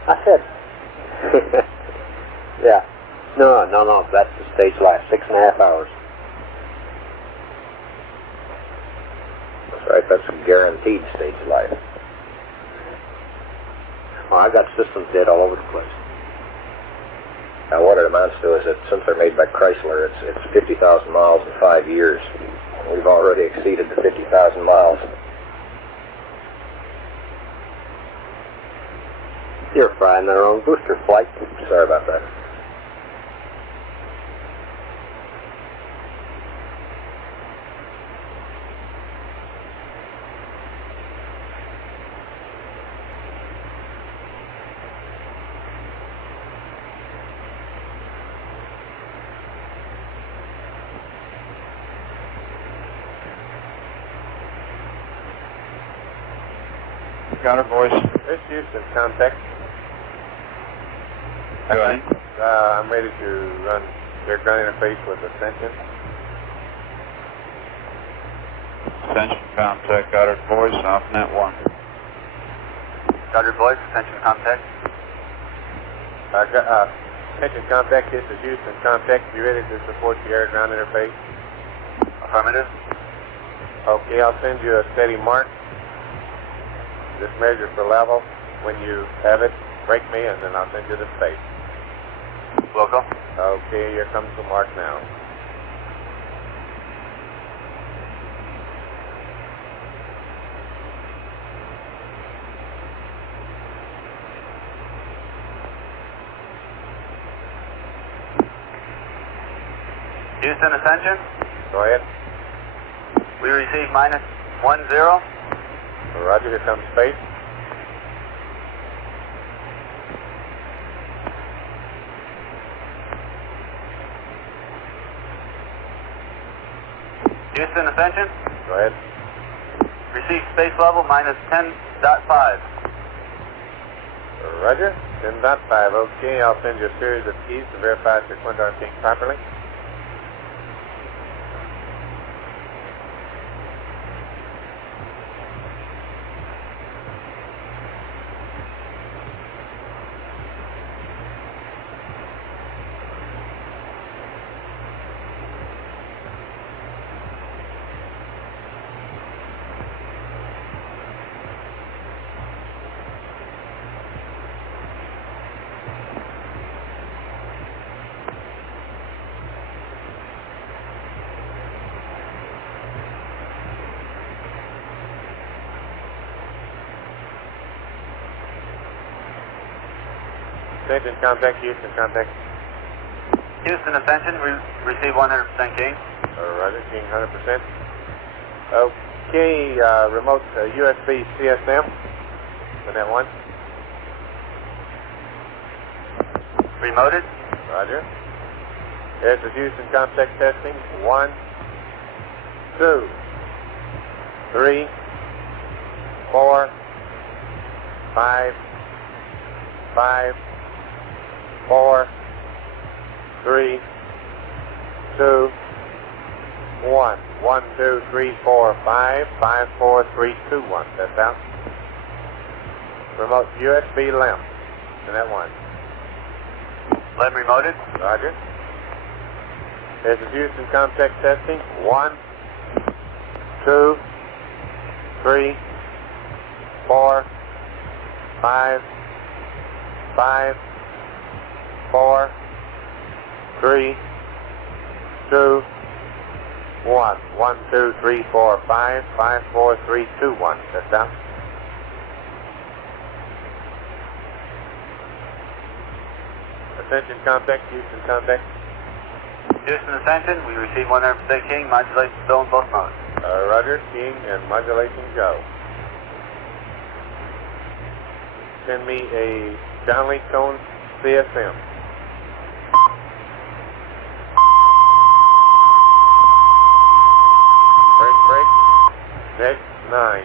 I said... yeah. No. That's the stage life. 6.5 hours. That's right. That's a guaranteed stage life. Oh, I got systems dead all over the place. Now, what it amounts to is that since they're made by Chrysler, it's 50,000 miles in 5 years. We've already exceeded the 50,000 miles. You're flying the wrong booster flight. Sorry about that. Got her, boys. This Houston, contact. Go ahead. I'm ready to run their ground interface with Ascension. Ascension contact, got her, boys, off net 1. Got your voice, Ascension contact. Ascension contact, this is Houston contact. You ready to support the air ground interface? Affirmative. Okay, I'll send you a steady mark. Just measure for level. When you have it, break me and then I'll send you the space. Local. Okay, here comes the mark now. Houston, Ascension. Go ahead. We receive -10. Roger, here comes space. Houston, Ascension. Go ahead. Receive space level -10.5. Roger, 10.5. Okay, I'll send you a series of keys to verify that your twin are synced properly. Ascension contact, Houston contact. Houston, Ascension. We receive 100% King. Roger, King 100%. Okay, remote USB CSM. Net 1. Remoted. Roger. This is Houston, contact testing. 1, 2, 3, 4, 5, 5, 4, 3, 2, 1. 1, 2, 3, 4, 5, 5, 4, 3, 2, 1. That's out. Remote USB LEM. And that one. LEM remoted. Roger. This is Houston, contact testing. 1, 2, 3, 4, 5, 5, 4, 3, 2, 1. 1, 2, 3, 4, 5, 5, 4, 3, 2, 1. That's down. Attention, contact, Houston, contact. Houston Ascension, we received 100% keying, modulation still in both modes. Roger, keying and modulation go. Send me a Johnny Cone CSM. Break. Next 9.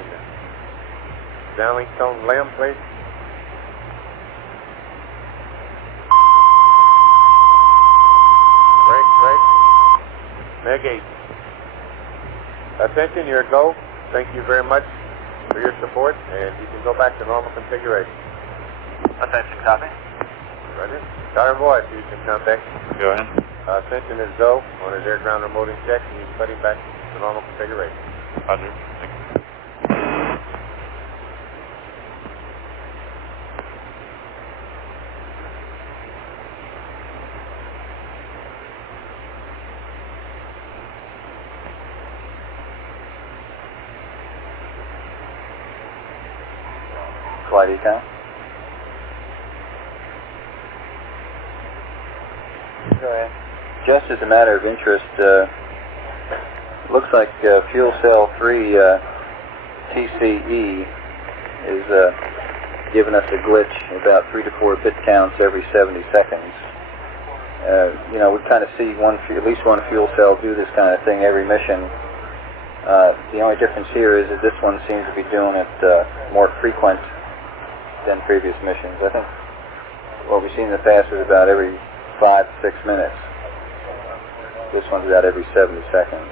Johnny Cone LEM, please. Break. Neg 8. Attention, you're a go. Thank you very much for your support, and you can go back to normal configuration. Attention, copy. Roger. Tower voice, Houston, contact. Go ahead. Ascension is go on his air ground remoting check, and he's putting back to normal configuration. Roger. Thank you. Flight Econ. Go ahead. Just as a matter of interest, looks like fuel cell 3 TCE is giving us a glitch about 3 to 4 bit counts every 70 seconds. You know, we kind of see at least one fuel cell do this kind of thing every mission. The only difference here is that this one seems to be doing it more frequent than previous missions. I think what we've seen in the past was about every 5 to 6 minutes. This one's about every 70 seconds.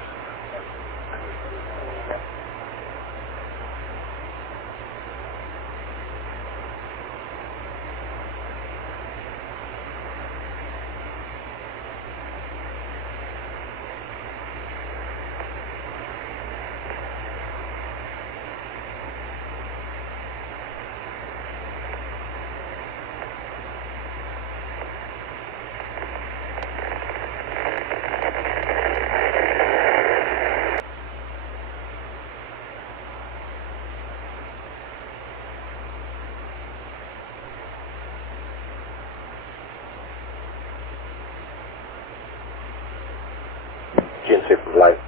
GNC from Flight.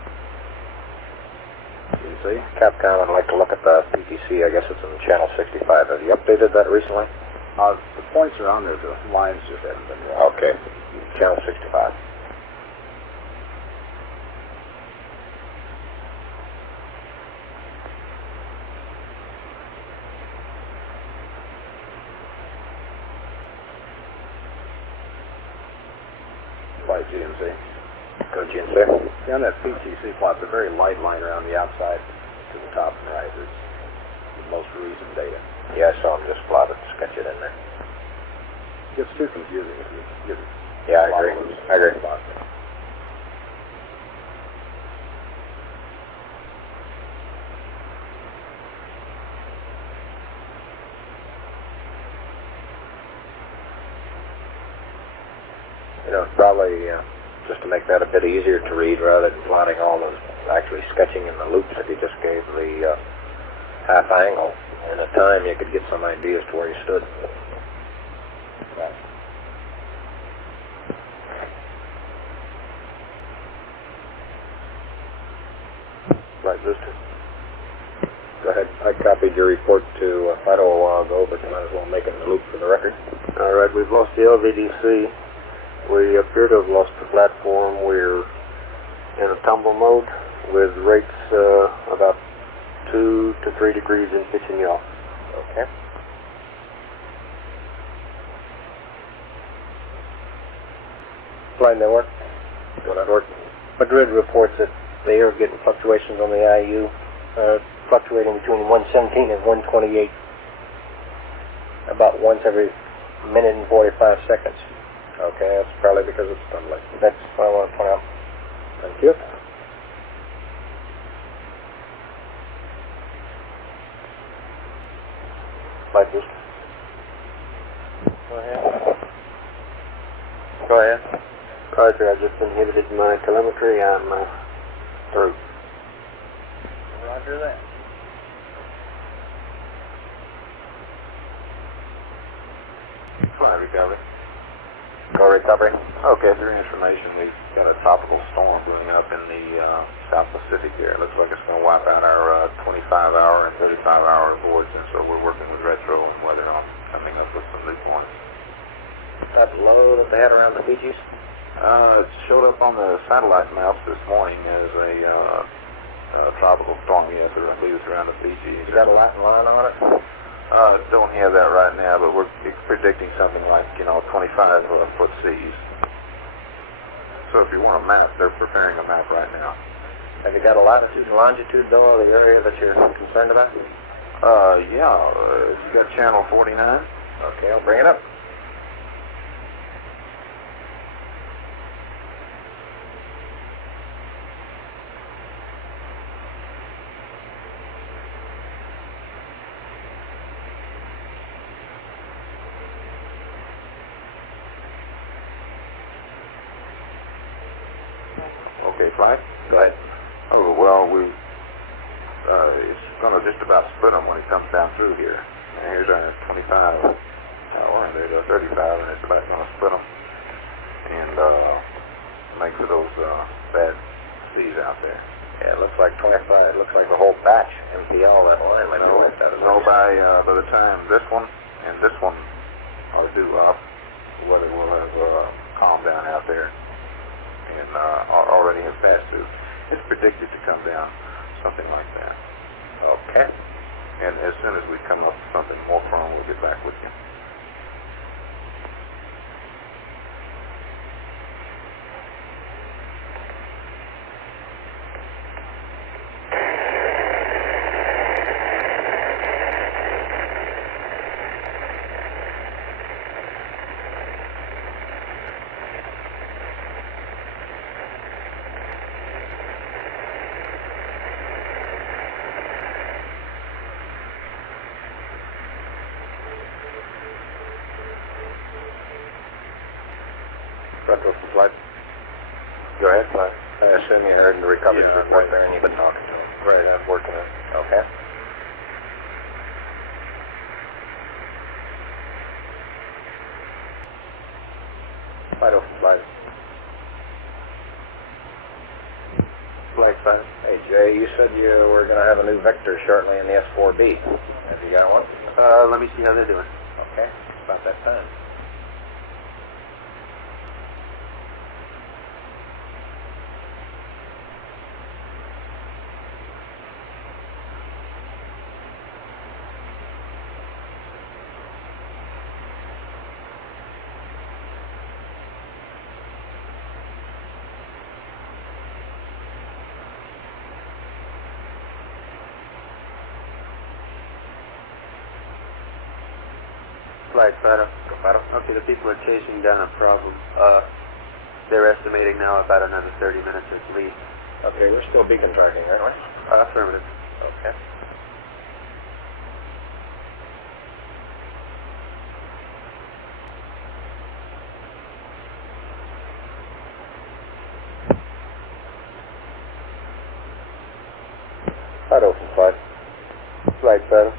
GNC. Capcom, I'd like to look at the PTC. I guess it's in channel 65. Have you updated that recently? The points are on there, the lines just haven't been right. Okay. Channel 65. Flight GNC. Go GNC. See, on that PTC plot, the very light line around the outside to the top and right is the most recent data. Yeah, I saw him just plotted, sketch it in there. It gets too confusing if you get Yeah, I agree. I agree. You know, probably just to make that a bit easier to read rather than plotting all those, actually sketching in the loops, if you just gave the half angle and a time, you could get some idea as to where you stood. Right. Flight booster. Go ahead. I copied your report to Fido a while ago, but you might as well make it in the loop for the record. All right, we've lost the LVDC. We appear to have lost the platform. We're in a tumble mode with rates about 2 to 3 degrees in pitch and yaw. Okay. Flight network. Go network. Madrid reports that they are getting fluctuations on the IU, fluctuating between 117 and 128, about once every minute and 45 seconds. Okay, that's probably because it's tumbling. That's what I want to point out. Thank you. Flight boost. Go ahead. Go ahead. Roger, I've just inhibited my telemetry. I'm through. Roger that. Flight recovery. Go recovery. Okay, for your information, we've got a tropical storm brewing up in the South Pacific here. It looks like it's going to wipe out our 25-hour and 35-hour boards, and so we're working with Retro and Weather on coming up with some new points. That low that they had around the Fijis? It showed up on the satellite maps this morning as a tropical storm. Yes, I believe it's around the Fijis. You got a Latin line on it? Don't have that right now, but we're predicting something like, 25-foot seas. So if you want a map, they're preparing a map right now. Have you got a latitude and longitude, though, of the area that you're concerned about? Yeah. You got channel 49? Okay, I'll bring it up. Okay, Flight? Go ahead. Oh, well, it's going to just about split them when it comes down through here. And here's our 25 tower, and there's a 35, and it's about going to split them. And make for those bad seas out there. Yeah, it looks like 25. It looks like the whole batch. MPL, that line. Might be wiped out. No, by the time this one and this one are due up, weather will have calmed down out there. And already has passed through. It's predicted to come down, something like that. Okay. And as soon as we come up with something more firm, we'll get back with you. Retro Flight. Go ahead, Flight. I assume you heard the recovery report there and you've been talking to him. Right, I'm working on it. Okay. Fido Flight. Flight 5. Hey, Jay, you said you were going to have a new vector shortly in the S4B. Have you got one? Let me see how they're doing. Okay. It's about that time. Flight Fido. Okay, the people are chasing down a problem. They're estimating now about another 30 minutes at least. Okay, we're still beacon tracking, aren't we? Affirmative. Okay. Fido from Flight. Flight Fido.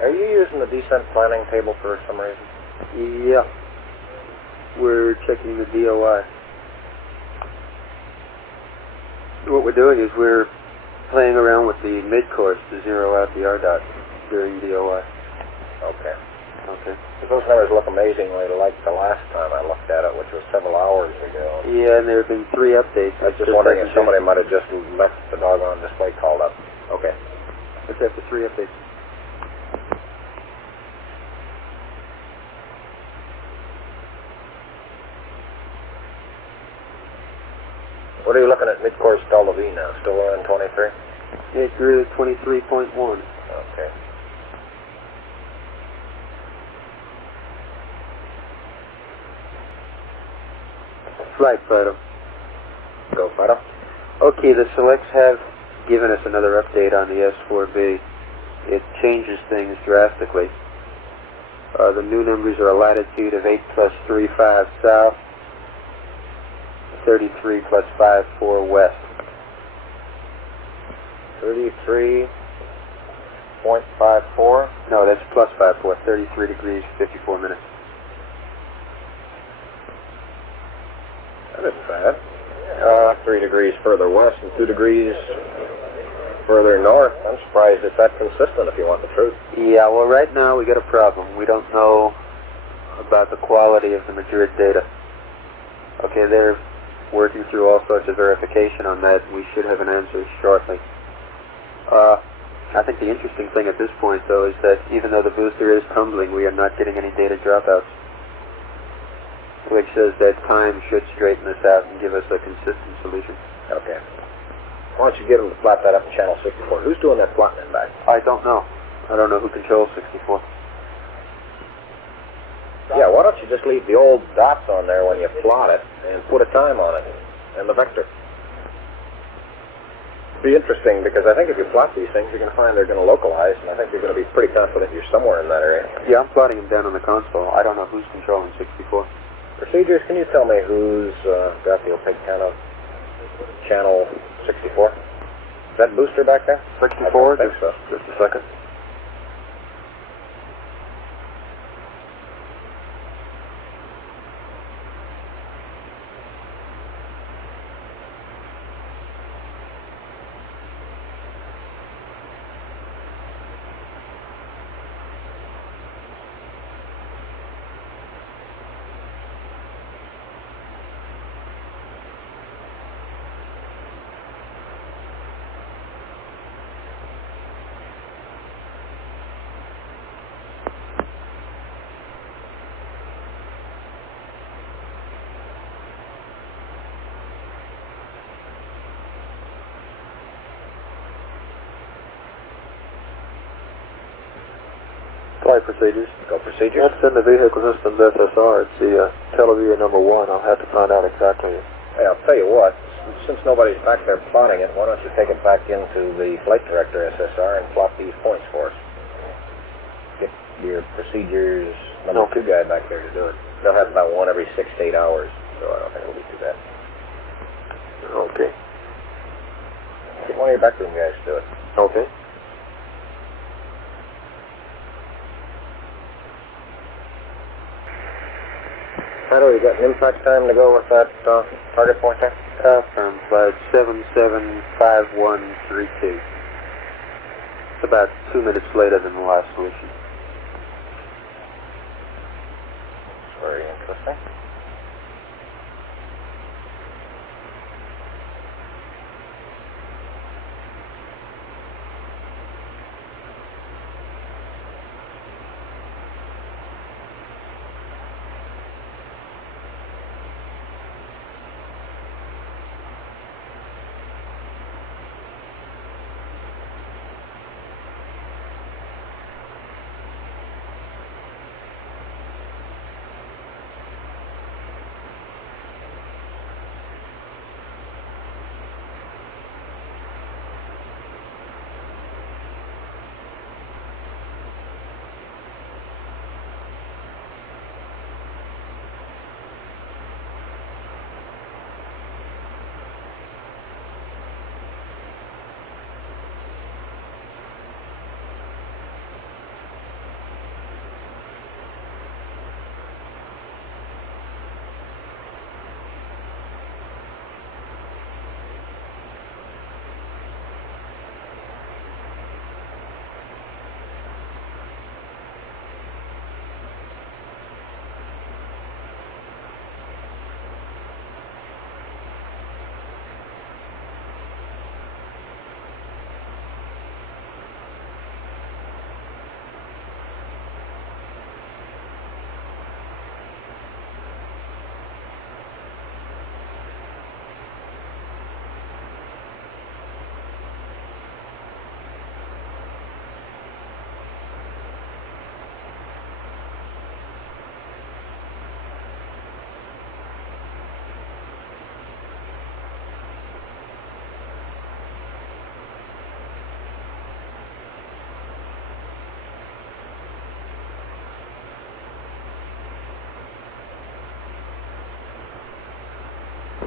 Are you using the descent planning table for some reason? Yeah. We're checking the DOI. What we're doing is we're playing around with the mid-course to zero out the RDOT during DOI. Okay. Okay. Those numbers look amazingly like the last time I looked at it, which was several hours ago. Yeah, and there have been 3 updates. I was just wondering if somebody might have just left the doggone display called up. Okay. It's after 3 updates. What are you looking at mid-course Delta V now? Still running 23? It grew to 23.1. Okay. Flight Fido. Go, Fido. Okay, the selects have given us another update on the S4B. It changes things drastically. The new numbers are a latitude of 8+35 south, 33+54 west. 33.54? No, that's +54, 33 degrees, 54 minutes. That isn't bad. 3 degrees further west and 2 degrees further north. I'm surprised it's that consistent, if you want the truth. Yeah, well, right now we got a problem. We don't know about the quality of the Madrid data. Okay, they're working through all sorts of verification on that. We should have an answer shortly. I think the interesting thing at this point, though, is that even though the booster is tumbling, we are not getting any data dropouts, which says that time should straighten this out and give us a consistent solution. Okay. Why don't you get them to plot that up in channel 64? Who's doing that plotting in back? I don't know. I don't know who controls 64. Yeah, why don't you just leave the old dots on there when you plot it and put a time on it and the vector? It'd be interesting because I think if you plot these things, you're going to find they're going to localize, and I think you're going to be pretty confident you're somewhere in that area. Yeah, I'm plotting them down on the console. I don't know who's controlling 64. Procedures, can you tell me who's got the opaque count of channel 64? Is that booster back there? 64? I think so. Just a second. Flight procedures. Go procedures. That's in the vehicle systems SSR. It's the television number 1. I'll have to find out exactly. Hey, I'll tell you what. Since nobody's back there plotting it, why don't you take it back into the Flight Director SSR and plot these points for us? Get your procedures number 2 guy back there to do it. They'll have about one every 6 to 8 hours, so I don't think it'll be too bad. Okay. Get one of your backroom guys to do it. Okay. How do we got an impact time to go with that target point there? From flight 775132. It's about 2 minutes later than the last solution. Very interesting.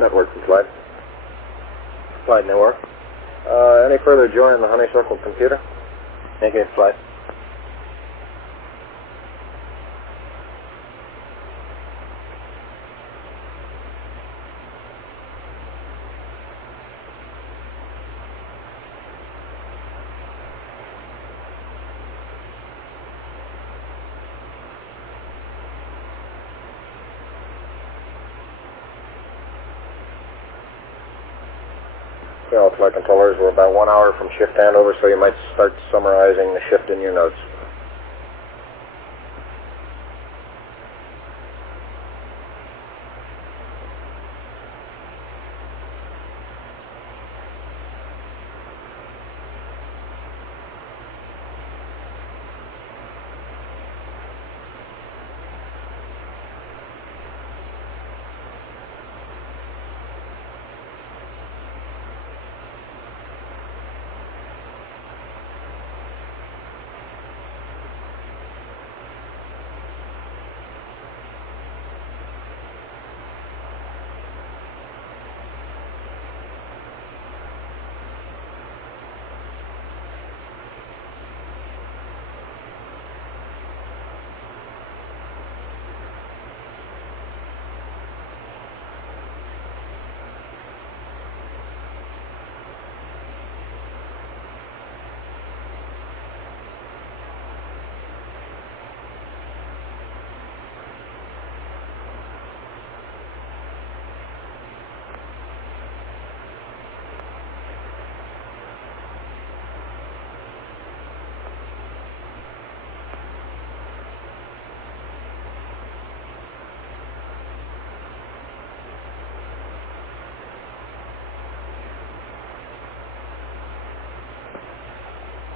Network from Flight. Flight Network. Any further joy in the honeysuckle computer? Negative, Flight. Well, Flight controllers, we're about 1 hour from shift handover, so you might start summarizing the shift in your notes.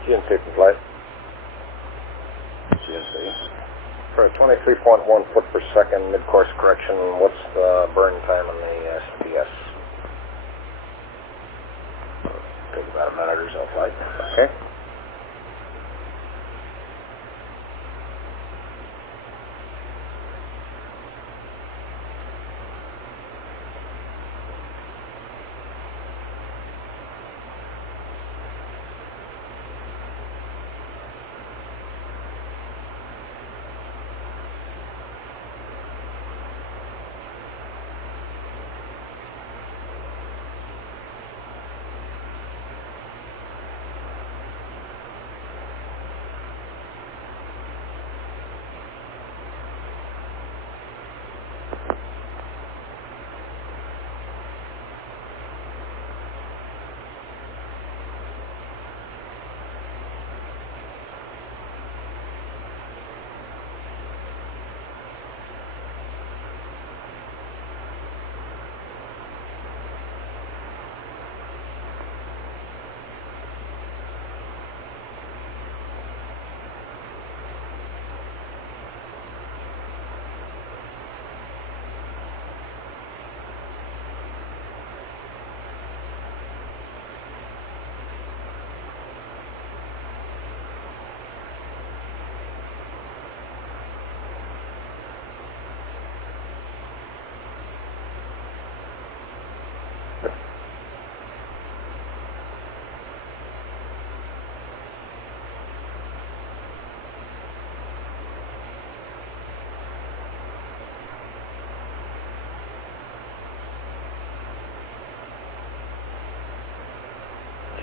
GNC from Flight. GNC. For a 23.1 foot per second mid-course correction, what's the burn time on the SPS? Take about a minute or so, Flight. Okay.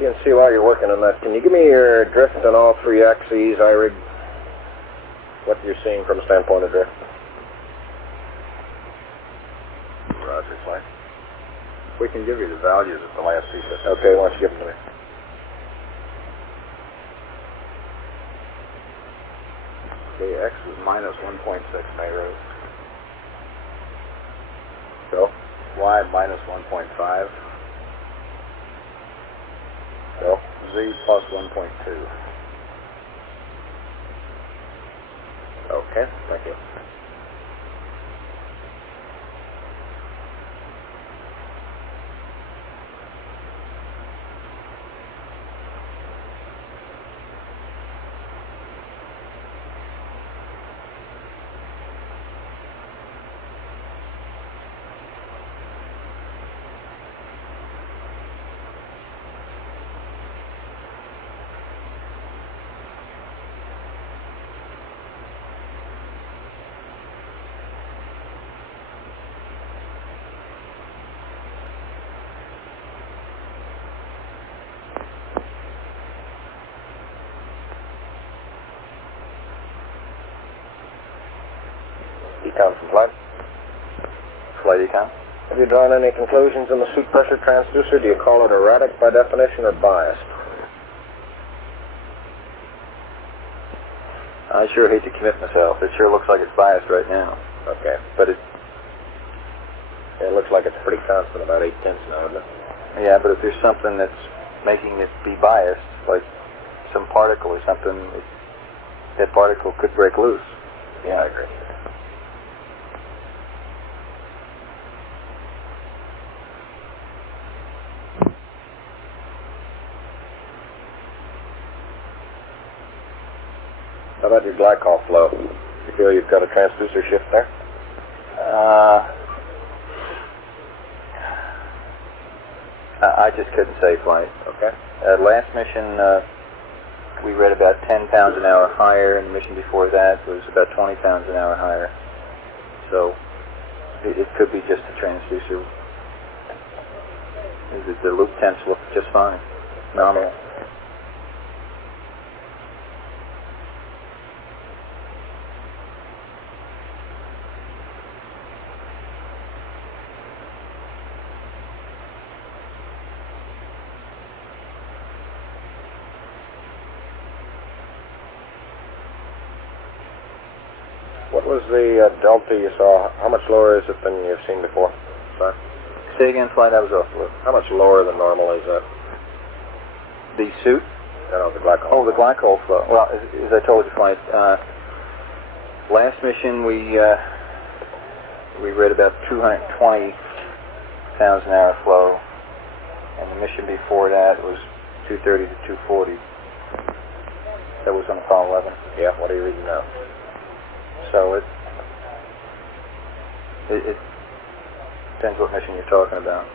GNC, while you're working on that, can you give me your drift on all three axes, IRIG? What you're seeing from a standpoint of drift? Roger, Flight. We can give you the values at the last piece. Okay, why don't you give them to me? Okay, X is minus 1.6 gyros. So? Y minus 1.5. So? Z plus 1.2. Okay, thank you. Econ from Flight. Flight Econ. Have you drawn any conclusions on the suit pressure transducer? Do you call it erratic by definition or biased? I sure hate to commit myself. It sure looks like it's biased right now. Okay. But it looks like it's pretty constant, about 8 tenths now, isn't it? Yeah, but if there's something that's making it be biased, like some particle or something, that particle could break loose. Yeah, I agree. How about your glycol flow? You feel you've got a transducer shift there? I just couldn't say, Flight. Okay. Last mission, we read about 10 pounds an hour higher, and the mission before that was about 20 pounds an hour higher. So it could be just a transducer. The loop temps look just fine, nominal. Okay. What was the delta you saw? How much lower is it than you've seen before? Sorry. Say again, Flight, I was off a little. How much lower than normal is that? The suit? No, the glycol. Oh, the glycol flow. Well, as I told you, Flight, last mission we read about 220 pounds an hour flow, and the mission before that was 230 to 240. That was on Apollo 11. Yeah, what are you reading now? So it depends what mission you're talking about.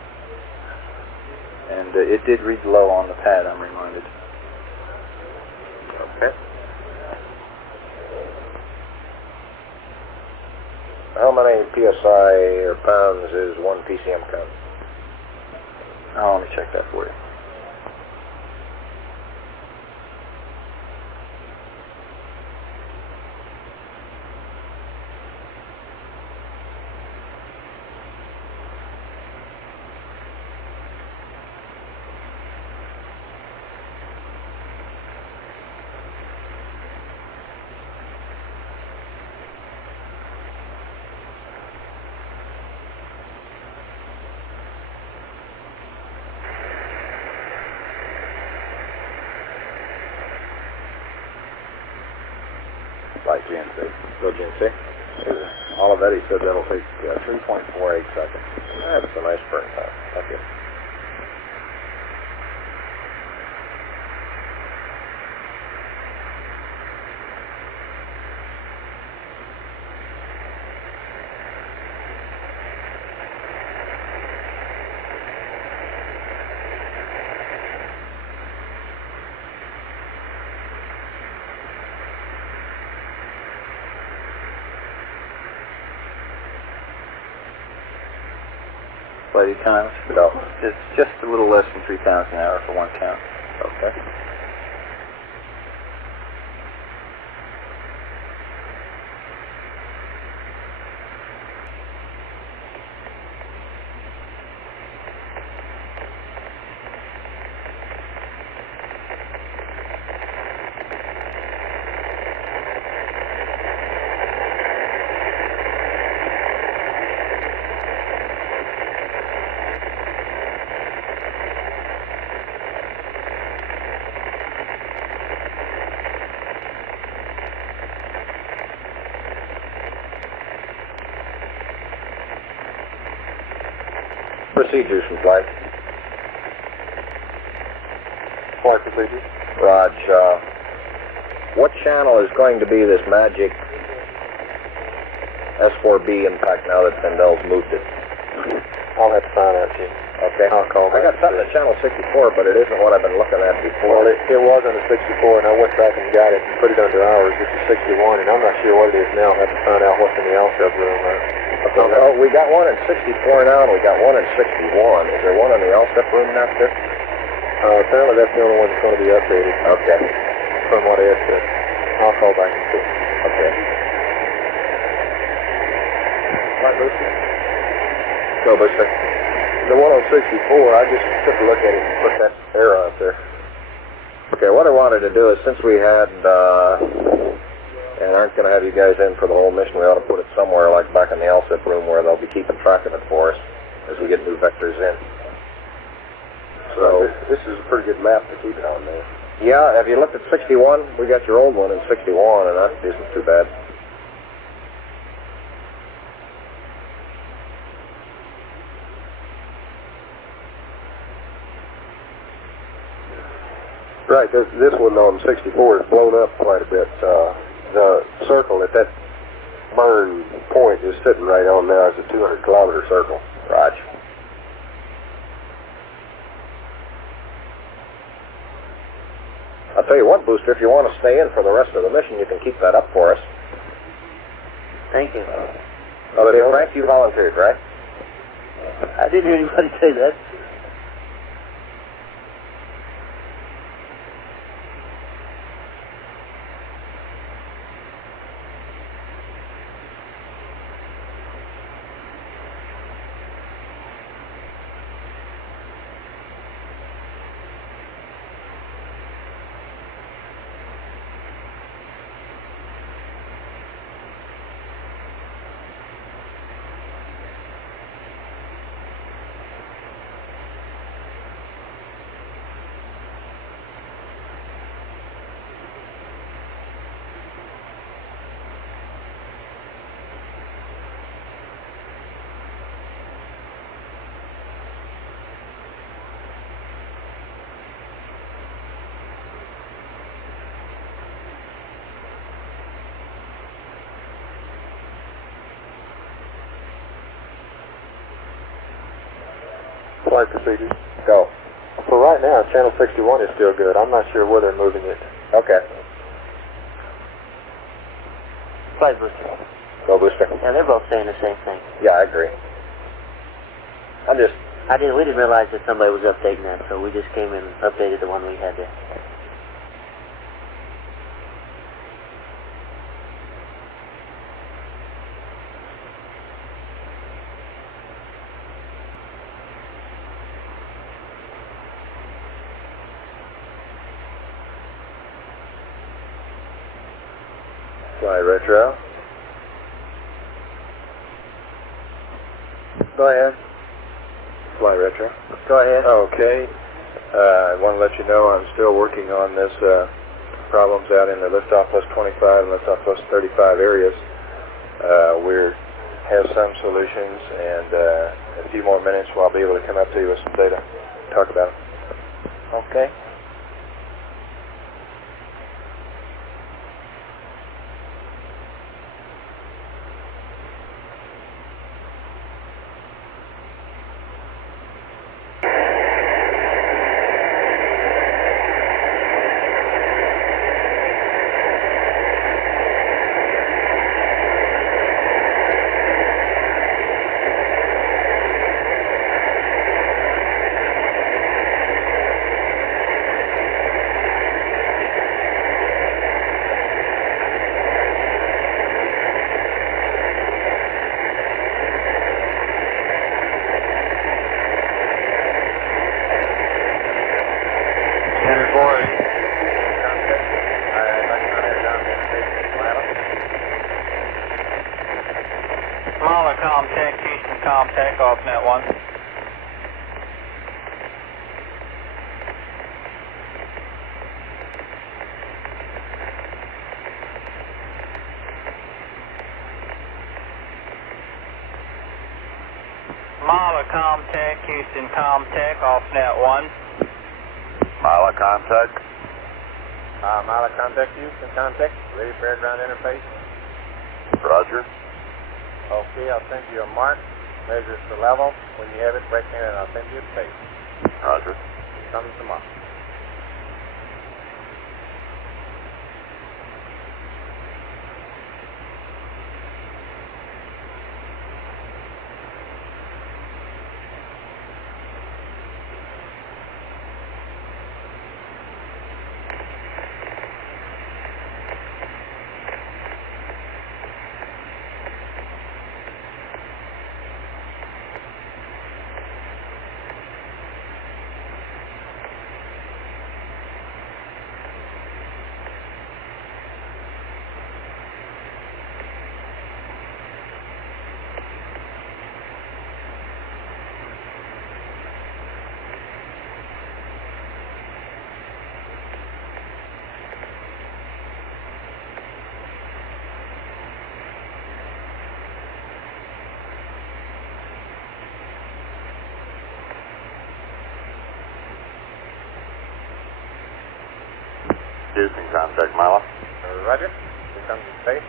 And it did read low on the pad, I'm reminded. Okay. How many PSI or pounds is 1 PCM count? Oh, let me check that for you. Like GNC. Go GNC. Olivetti said that'll take 3.48 seconds. That's a nice burn time. Thank you. Flight Econ. No. It's just a little less than 3 pounds an hour for one count. Okay. Procedures from Flight. Flight procedures. Raj, what channel is going to be this magic S4B impact now that Fendel's moved it? I'll have to find out, Jim. Okay. I'll call I got something at channel 64, but it isn't what I've been looking at before. Well, it was under 64, and I went back and got it and put it under ours, which is 61, and I'm not sure what it is now. I'll have to find out what's in the LCEP room. Okay, well, we got one in 64 now, and we got one in 61. Is there one in the LCEP room now, too? Apparently that's the only one that's going to be updated. Okay. From what Ed said. I'll call back and see. Okay. Flight Booster? Go, Booster. The one on 64, I just took a look at it and put that arrow up there. Okay, what I wanted to do is, since we had, and aren't going to have you guys in for the whole mission, we ought to put it somewhere like back in the LCIP room where they'll be keeping track of it for us as we get new vectors in. So this is a pretty good map to keep it on there. Yeah, have you looked at 61? We got your old one in 61, and that isn't too bad. Right, this one on 64 is blown up quite a bit. The circle at that burn point is sitting right on now. It's a 200-kilometer circle. Roger. I'll tell you what, Booster, if you want to stay in for the rest of the mission, you can keep that up for us. Thank you. Oh, but Frank, you volunteered, right? I didn't hear anybody say that. Flight procedures. Go. For right now, channel 61 is still good. I'm not sure where they're moving it. Okay. Flight Booster. Go, Booster. Yeah, they're both saying the same thing. Yeah, I agree. We didn't realize that somebody was updating that, so we just came in and updated the one we had there. Fly retro. Go ahead. Fly retro. Go ahead. Okay. I want to let you know I'm still working on this problems out in the liftoff plus 25 and liftoff plus 35 areas. We have some solutions, and in a few more minutes I'll be able to come up to you with some data, talk about it. Okay. Contact off net 1. Mila contact, Houston contact off net 1. Mila contact. Mila contact, Houston contact. Ready for air ground interface. Roger. Okay, I'll send you a mark. Measures the level. When you have it, break in and I'll send you a space. Roger. Coming tomorrow. Houston, contact Milo. Roger. Here comes the space.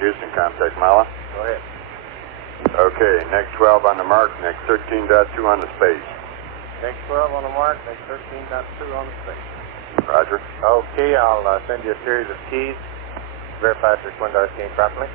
Houston, contact Milo. Go ahead. Okay, next 12 on the mark, next 13.2 on the space. Next 12 on the mark, next 13.2 on the space. Roger. Okay, I'll send you a series of keys. Verify if your twin doors came properly.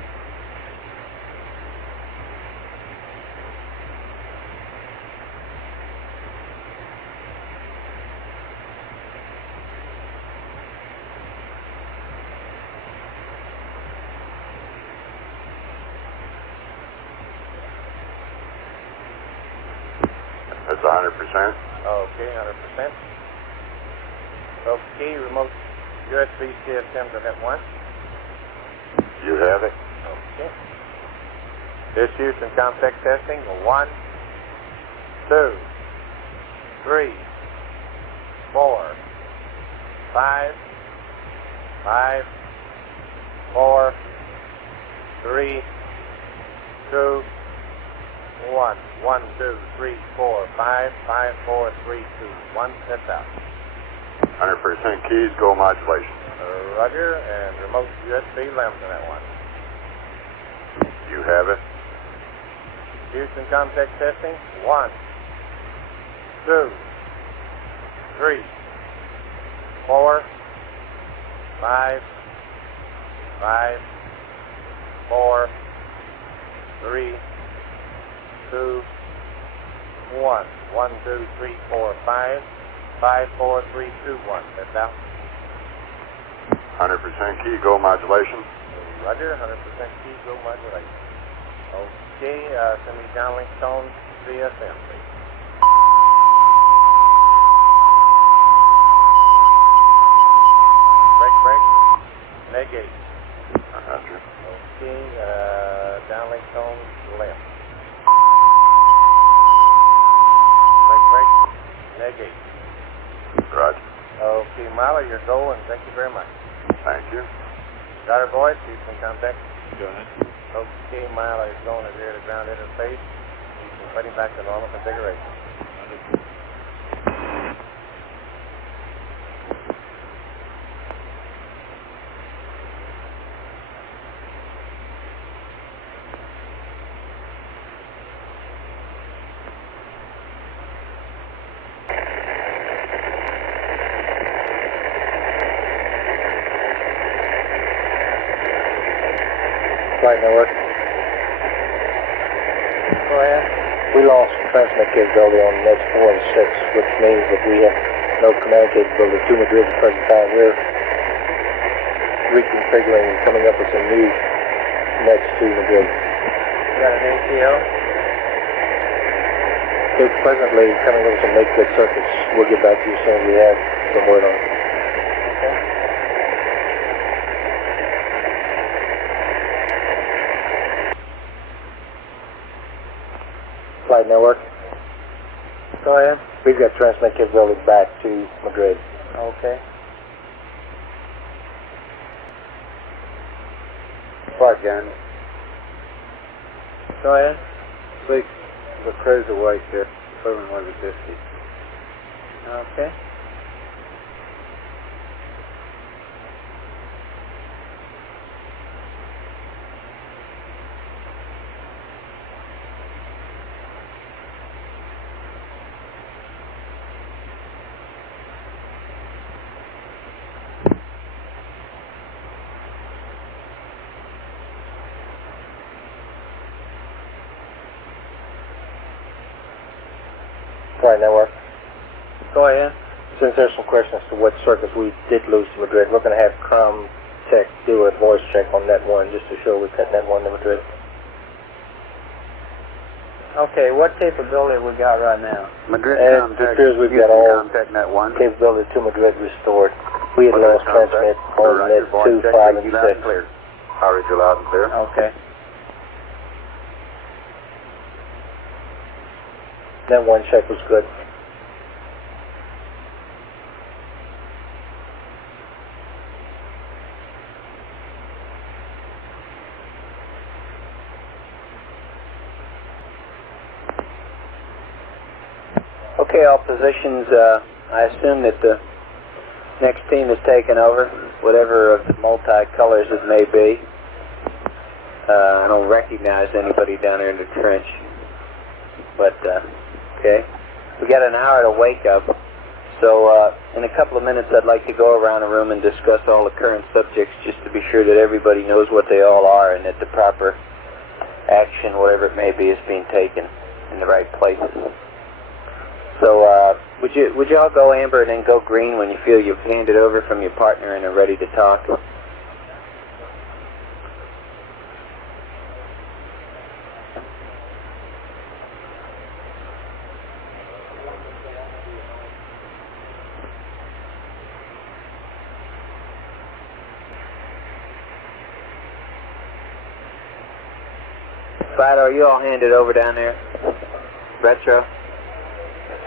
That's 100%. Okay, 100%. Okay, remote USB CSM to net 1. You have it. Okay. This Houston contact testing. 1, 2, 3, 4, 5, 5, 4, 3, 2, 1. 1, 2, 3, 4, 5, 5, 4, 3, 2, 1. That's out. 100% keys, go modulation. Roger, and remote USB LEM to that one. You have it. Houston contact testing. 1, 2, 3, 4, 5, 5, 4, 3, 2, 1. 1, 2, 3, 4, 5, 5, 4, 3, 2, 1. That's out. 100% key, go modulation. Roger, 100% key, go modulation. Okay, send me downlink tone CSM, please. Break, negate. Roger. Okay, downlink tone left. Break, negate. Roger. Okay, Milo, you're go, and thank you very much. Thank you. Daughter voice, Houston contact. Go ahead. Okay, Milo is going to the ground interface. Houston putting back to normal configuration. Flight network. Go ahead. We lost transmit capability on nets 4 and 6, which means that we have no command capability to Madrid at the present time. We're reconfiguring and coming up with some new nets to Madrid. You got an ATO? They're presently coming up with some make-good circuits. We'll get back to you as soon as we have some word on it. Okay. Flight network. Go ahead. We've got transmit capability back to Madrid. Okay. Flight gun. Go ahead. Sleep the cruiserweight there, 750. Okay. Flight network. Go ahead. Since there's some questions as to what circuits we did lose to Madrid, we're going to have COM Tech do a voice check on net 1 just to show we cut net 1 to Madrid. Okay, what capability we got right now? Madrid It contact. appears we've got all contact net 1. capability to Madrid restored. We had lost transmit on net 2, 5, and 6. Clear. I read you loud and clear. Okay. Net 1 check was good. Okay, all positions, I assume that the next team is taking over, whatever of the multi-colors it may be. I don't recognize anybody down there in the trench. But, okay. We got an hour to wake up. So, in a couple of minutes, I'd like to go around the room and discuss all the current subjects just to be sure that everybody knows what they all are and that the proper action, whatever it may be, is being taken in the right places. So, would you all go amber and then go green when you feel you've handed over from your partner and are ready to talk? Fido, are you all handed over down there? Retro?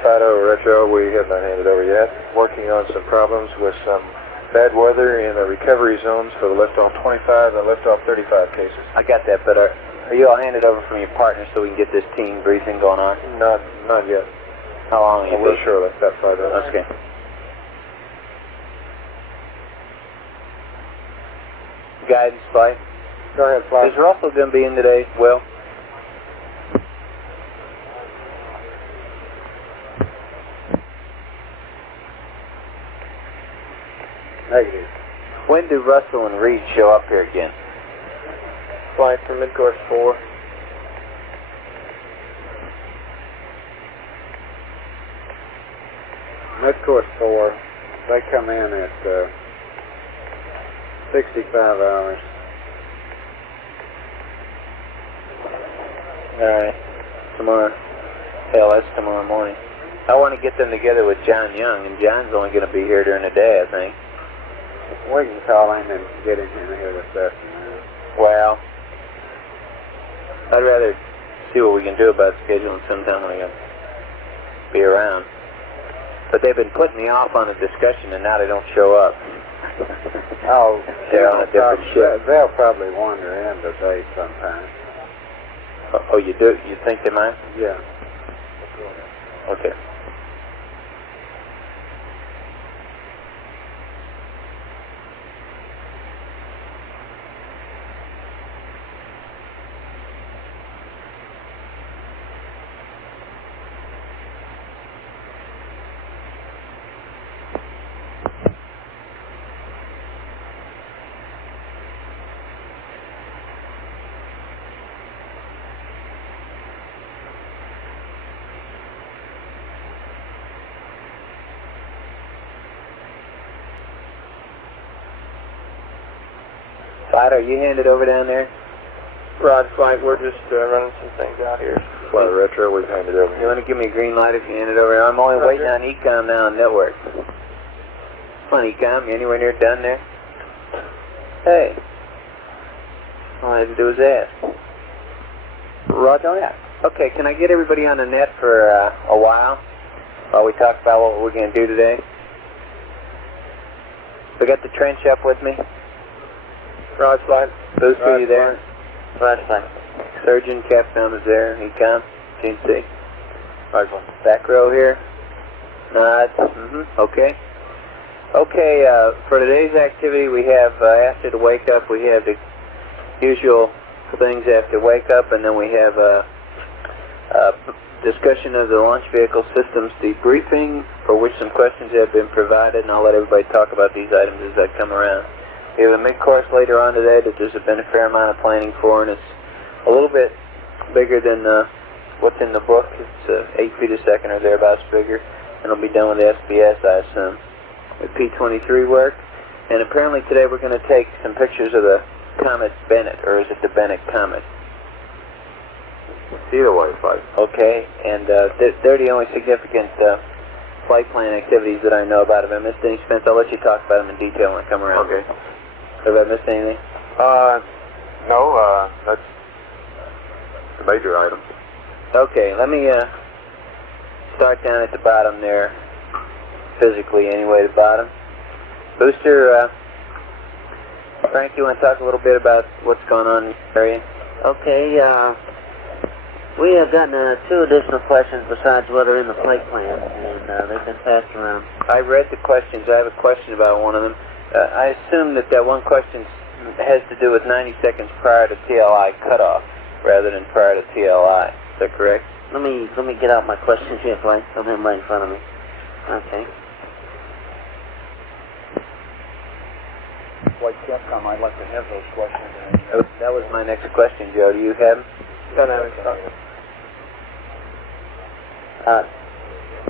Fido, Retro, we have not handed over yet. Working on some problems with some bad weather in the recovery zones for the liftoff 25 and liftoff 35 cases. I got that, but are you all handed over from your partner so we can get this team briefing going on? Not yet. How long I will surely. About 5 minutes. Okay. Guidance flight. Go ahead, flight. Is Russell going to be in today, Will? Negative. When do Russell and Reed show up here again? Flight for mid-course 4. Mid-course 4, they come in at 65 hours. Alright. Tomorrow. Hell, that's tomorrow morning. I want to get them together with John Young, and John's only going to be here during the day, I think. We can call him and get him in here this afternoon. Well, I'd rather see what we can do about scheduling sometime when I can be around. But they've been putting me off on a discussion, and now they don't show up. Oh, they're on a different shift. They'll probably wander in today sometime. Oh, you do? You think they might? Yeah. Okay. Flight, are you handed over down there? Rod, Flight, we're just running some things out here. Flight Retro, we've handed over. You want to give me a green light if you hand it over? I'm only waiting on Ecom now on network. Come on, Ecom, you anywhere near done there? Hey. All I had to do was ask. Roger on that. Okay, can I get everybody on the net for a while we talk about what we're going to do today? We got the trench up with me? Rod, Flight. Booster, are you there? Rod, Flight. Surgeon, Capcom is there. Ecom, Gene C. Rod, Flight. Back row here. Nods. Okay. Okay, for today's activity, we have, after the wake up, we have the usual things after wake up, and then we have a discussion of the launch vehicle systems debriefing, for which some questions have been provided, and I'll let everybody talk about these items as they come around. We have a mid-course later on today that there's been a fair amount of planning for, and it's a little bit bigger than what's in the book. It's 8 feet a second or thereabouts bigger, and it'll be done with SBS, I assume, with P-23 work. And apparently today we're going to take some pictures of the comet Bennett, or is it the Bennett comet? Either way, Flight. Okay, and they're the only significant flight plan activities that I know about. If I missed any, Spence, I'll let you talk about them in detail when I come around. Okay. Have I missed anything? No, that's the major items. Okay, let me start down at the bottom there, physically anyway, the bottom. Booster, Frank, you want to talk a little bit about what's going on in the area? Okay, We have gotten 2 additional questions besides what are in the flight plan, and they've been passed around. I read the questions. I have a question about one of them. I assume that one question has to do with 90 seconds prior to TLI cutoff rather than prior to TLI. Is that correct? Let me get out my questions here, Flight. I don't have them right in front of me. Okay. Like Capcom, I'd like to have those questions. That was my next question, Joe. Do you have them?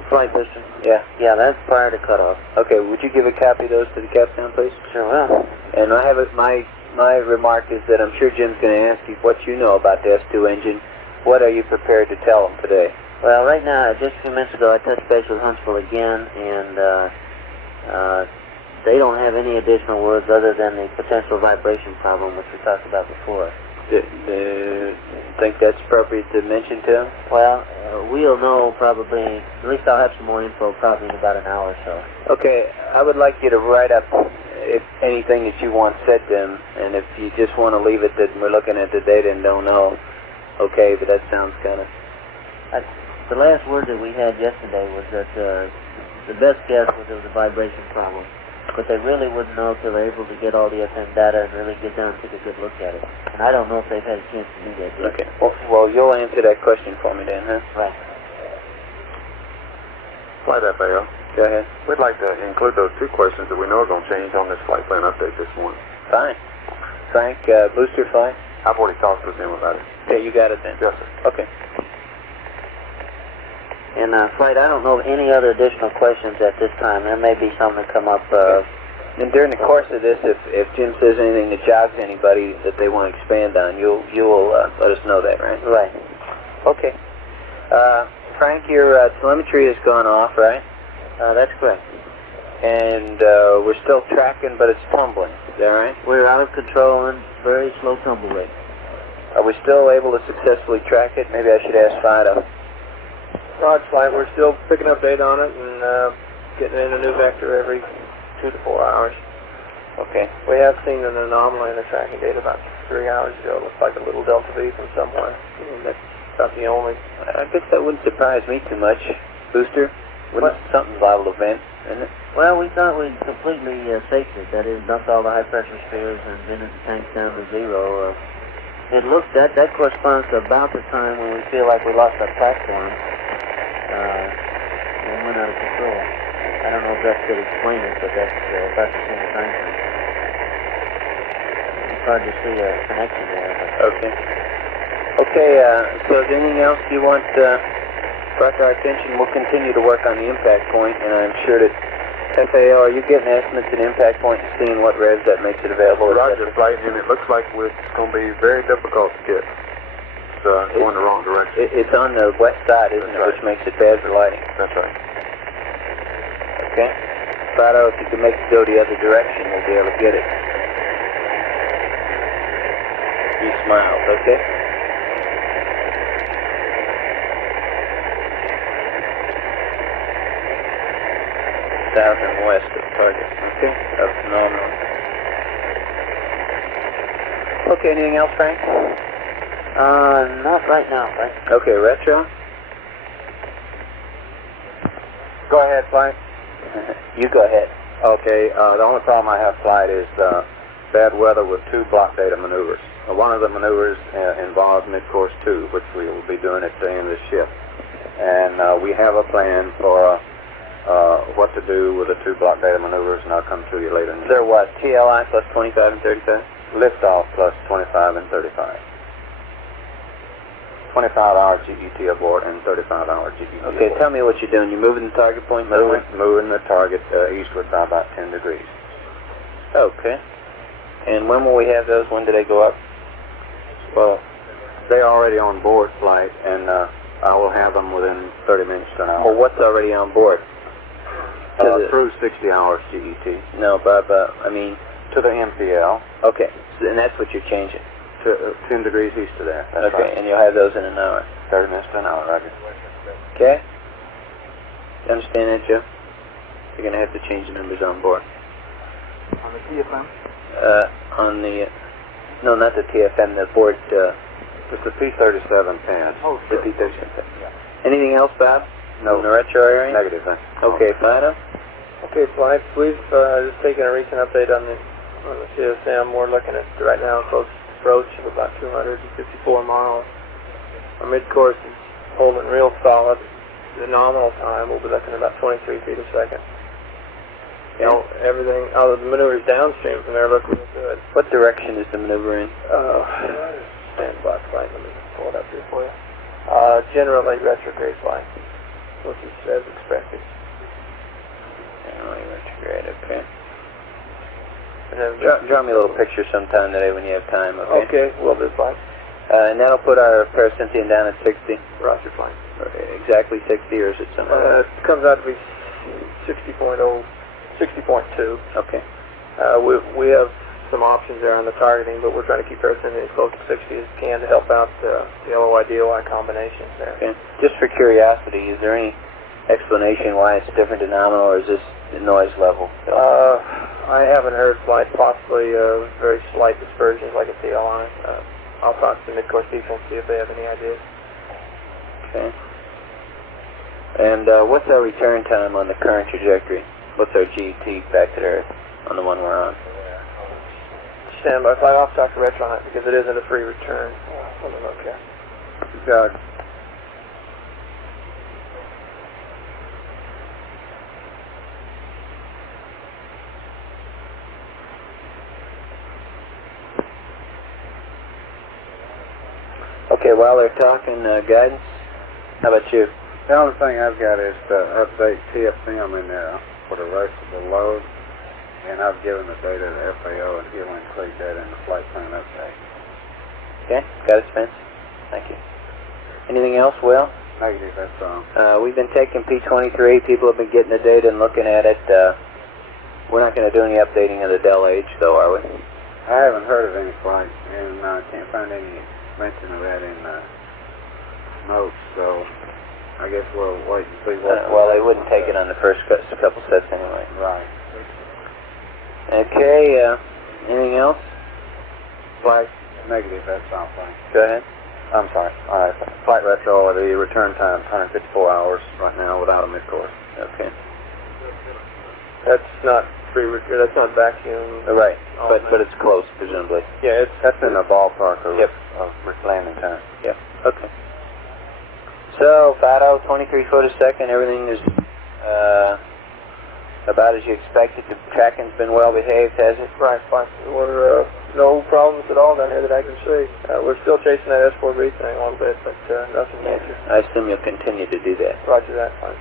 Flight system. Yeah. Yeah, that's prior to cutoff. Okay, would you give a copy of those to the captain, please? Sure will. And I have my remark is that I'm sure Jim's going to ask you what you know about the S2 engine. What are you prepared to tell him today? Well, right now, just a few minutes ago, I touched base with Huntsville again, and they don't have any additional words other than the potential vibration problem, which we talked about before. Do you think that's appropriate to mention to him? Well, we'll know probably, at least I'll have some more info probably in about an hour or so. Okay, I would like you to write up if anything that you want said to him, and if you just want to leave it that we're looking at the data and don't know, okay, but that sounds kind of... The last word that we had yesterday was that the best guess was it was a vibration problem. But they really wouldn't know until they're able to get all the FM data and really get down and take a good look at it. And I don't know if they've had a chance to do that yet. Okay. Well, you'll answer that question for me then, huh? Right. Flight FAO. Go ahead. We'd like to include those 2 questions that we know are going to change on this flight plan update this morning. Fine. Frank, booster flight? I've already talked with him about it. Okay, you got it then. Yes, sir. Okay. And Flight, I don't know of any other additional questions at this time. There may be some that come up. And during the course of this, if Jim says anything that jogs anybody that they want to expand on, you'll let us know that, right? Right. Okay. Frank, your telemetry has gone off, right? That's correct. And we're still tracking, but it's tumbling. Is that right? We're out of control and very slow tumble rate. Are we still able to successfully track it? Maybe I should ask Fido. Roger, Flight. We're still picking up data on it and getting in a new vector every 2 to 4 hours. Okay. We have seen an anomaly in the tracking data about 3 hours ago. It looks like a little delta V from somewhere. And that's about the only... I guess that wouldn't surprise me too much. Booster? Wouldn't something vital event, isn't it? Well, we thought we'd completely faked it. That is, dumped all the high-pressure spheres and vented the tanks down to 0. It looked that corresponds to about the time when we feel like we lost our platform and went out of control. I don't know if that could explain it, but that's about the same time frame. It's hard to see a connection there. But okay. Okay, so is there anything else you want brought to our attention? We'll continue to work on the impact point, and I'm sure that FAO, are you getting estimates at impact point and seeing what revs that makes it available? Roger, Flight, and it looks like it's going to be very difficult to get. It's going the wrong direction. It's on the west side, isn't it, which makes it bad for lighting. That's right. Okay. Fido, if you can make it go the other direction, we'll be able to get it. He smiles, okay? South and west of target. Okay, that's phenomenal. Okay, anything else, Frank? not right now, Frank. Okay, retro? Go ahead, Flight. You go ahead. Okay, the only problem I have, Flight, is bad weather with 2 block data maneuvers. One of the maneuvers involves mid-course 2, which we will be doing at the end of the shift. And we have a plan for what to do with the 2 block data maneuvers, and I'll come to you later. They're what, TLI plus 25 and 35? Liftoff plus 25 and 35. 25-hour GET aboard and 35-hour GET Okay, aboard. tell me what you're doing. You're moving the target point? Moving the target eastward by about 10 degrees. Okay. And when will we have those? When do they go up? Well, they're already on board, Flight, and I will have them within 30 minutes to an hour. Well, what's already on board? Through 60 hours GET. No, but I mean... To the MPL. Okay, and that's what you're changing? To 10 degrees east of there. That's okay, right. and you'll have those in an hour? 30 minutes to an hour, Roger. Okay? You understand that, Joe? You're going to have to change the numbers on board. On the TFM? On the... No, not the TFM, the board It's the P-37 pad. Oh, the P-37 pad. Yeah. Anything else, Bob? No. In the retro area? Negative, thanks. Okay, Fido? Okay, Flight. We've just taken a recent update on the CSM. We're looking at right now a close approach of about 254 miles. Our mid-course is holding real solid. The nominal time will be looking at about 23 feet a second. You know, everything, all of the maneuvers downstream from there look real good. What direction is the maneuver in? Stand by, Flight. Let me pull it up here for you. Generally retrograde flight, which is as expected. Generally retrograde, okay. And then Draw me a little picture sometime today when you have time, okay? Okay, we'll do, Flight. And that'll put our parasynthium down at 60? Roger, Flight. Exactly 60, or is it something? It comes out to be 60.0, 60.2. Okay. We have some options there on the targeting, but we're trying to keep everything as close to 60 as we can to help out the LOI-DOI combinations there. Okay. Just for curiosity, is there any explanation why it's different to nominal, or is this the noise level? I haven't heard, Flight, possibly very slight dispersions like a TLI. I'll talk to the mid-course people and see if they have any ideas. Okay. And what's our return time on the current trajectory? What's our GT back to Earth on the one we're on? Stand by, Flight. I'll talk to Retro on it because it isn't a free return. Let me look here. Doug. Okay, while they're talking guidance, how about you? The only thing I've got is to update TFM in there for the rest of the load, and I've given the data to FAO, and he'll include that in the flight plan update. Okay, got it, Spence. Thank you. Anything else, Will? Negative, that's all. We've been taking P23. People have been getting the data and looking at it. We're not going to do any updating of the Del H, though, are we? I haven't heard of any flight, and I can't find any mention of that in the notes, so I guess we'll wait and see what... well, they wouldn't take it on the first couple sets anyway. Right. Okay, anything else? Flight negative, that's all, thanks. Go ahead. I'm sorry. All right. Flight retro, the return time 154 hours right now without a mid-course. Okay. That's not free. That's not vacuum. Right, but it's close, presumably. Yeah, that's in the ballpark of, yep. of landing time. Yep. Okay. So, Fido, 23 foot a second. Everything is about as you expected. The tracking's been well behaved, has it? Right, fine. We're no problems at all down here that I can see. We're still chasing that S4B thing a little bit, but nothing major. I assume you'll continue to do that. Roger that, fine.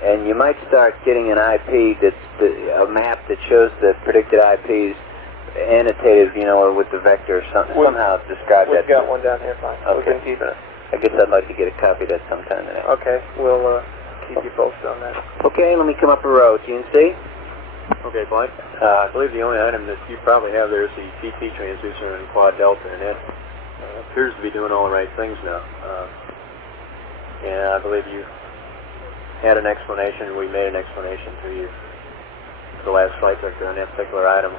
And you might start getting an IP that's a map that shows the predicted IPs annotated, you know, or with the vector or something. Somehow describe that. We've got one down here, fine. Okay. We've been keeping it. I guess I'd like to get a copy of that sometime today. Okay, we'll keep you posted on that. Okay, let me come up a row. GNC? Okay, Mike. I believe the only item that you probably have there is the TT transducer in Quad Delta, and it appears to be doing all the right things now. And I believe you had an explanation, we made an explanation to you the last flight director on that particular item.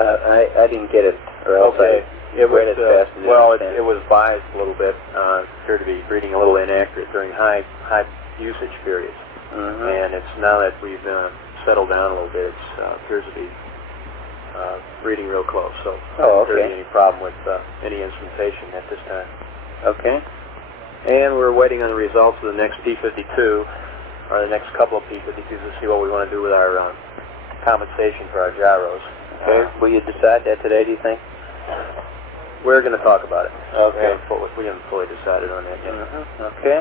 I didn't get it, or else okay. It was it was biased a little bit. Appeared to be reading a little inaccurate during high usage periods. Mm-hmm. And it's now that we've settled down a little bit, it appears to be reading real close. So I don't see any problem with any instrumentation at this time. Okay. And we're waiting on the results of the next P52, or the next couple of P52s to see what we want to do with our compensation for our gyros. Okay. Will you decide that today, do you think? We're going to talk about it. Okay. We haven't fully decided on that yet. Mm-hmm. Okay.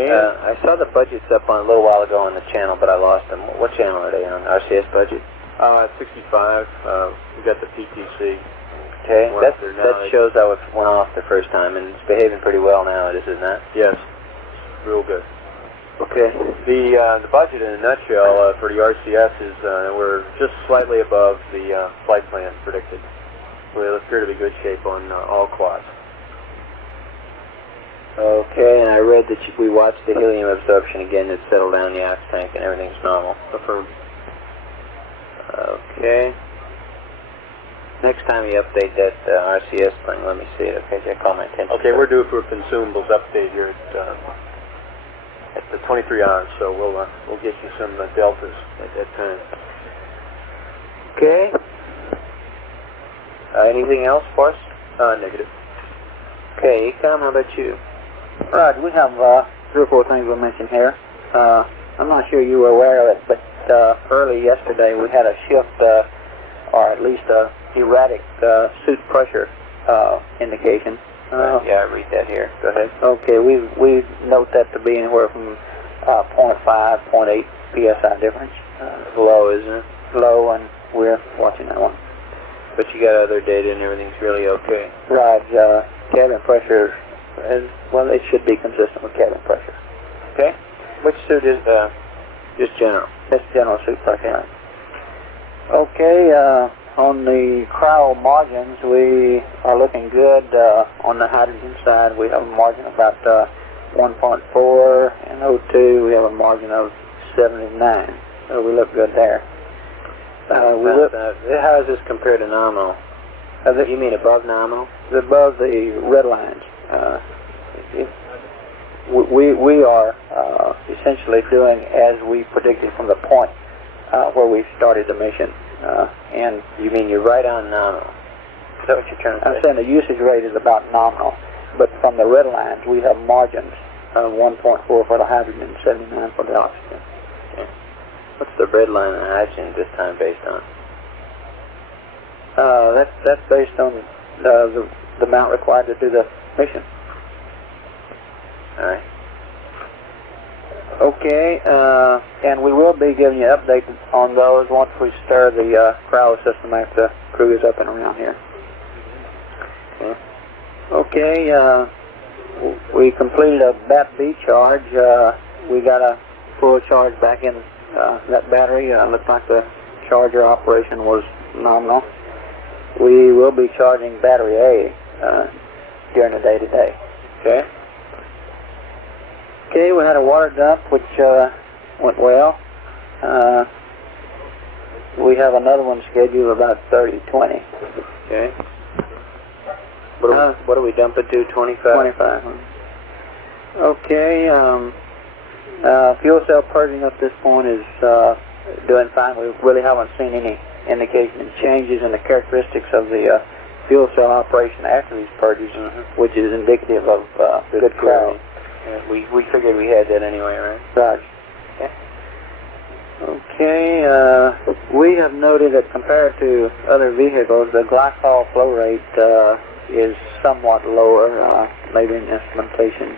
And I saw the budgets up on a little while ago on the channel, but I lost them. What channel are they on? RCS budget? 65. We got the PTC. Okay. That shows how it went off the first time, and it's behaving pretty well now, is it not? Yes. Real good. Okay. The budget in a nutshell for the RCS is we're just slightly above the flight plan predicted. We appear to be good shape on all quads. Okay, and I read that we watched the helium absorption again. It settled down the ox tank and everything's normal. Affirmed. Okay. Next time you update that RCS thing, let me see it, okay? Just call my attention. Okay, we're due for a consumables update here at the 23 hours, so we'll get you some deltas at that time. Okay. Anything else for us? Negative. Okay, Ecom, how about you? Right, we have 3 or 4 things we'll mention here. I'm not sure you were aware of it, but early yesterday we had a shift, or at least a erratic suit pressure indication. Yeah, I read that here. Go ahead. Okay, we note that to be anywhere from 0.5, 0.8 psi difference. Low, isn't it? Low, and we're watching that one. But you got other data and everything's really okay. Right, cabin pressure, well, it should be consistent with cabin pressure. Okay. Which suit is just general? It's general suit pressure. Okay, on the cryo margins, we are looking good. On the hydrogen side, we have a margin of about 1.4, and O2, we have a margin of 79. So we look good there. How does this compare to nominal? You mean above nominal? Above the red lines. We are essentially doing as we predicted from the point where we started the mission. And you mean you're right on nominal? Is that what you're trying to say? I'm saying the usage rate is about nominal, but from the red lines we have margins of 1.4 for the hydrogen and 79 for the oxygen. Okay. What's the red line on hydrogen this time based on? That's based on the amount required to do the mission. All right. Okay, and we will be giving you an update on those once we stir the cryo system after the crew is up and around here. Okay, we completed a BAT B charge. We got a full charge back in that battery. Looks like the charger operation was nominal. We will be charging battery A during the day today. Okay. Okay, we had a water dump, which went well. We have another one scheduled about 30:20. Okay. What do we dump it to? 25? 25. Okay. Fuel cell purging up this point is doing fine. We really haven't seen any indication of changes in the characteristics of the fuel cell operation after these purges, which is indicative of good cryo. We figured we had that anyway, right? Right. Okay, we have noted that compared to other vehicles, the glycol flow rate is somewhat lower, maybe in instrumentation.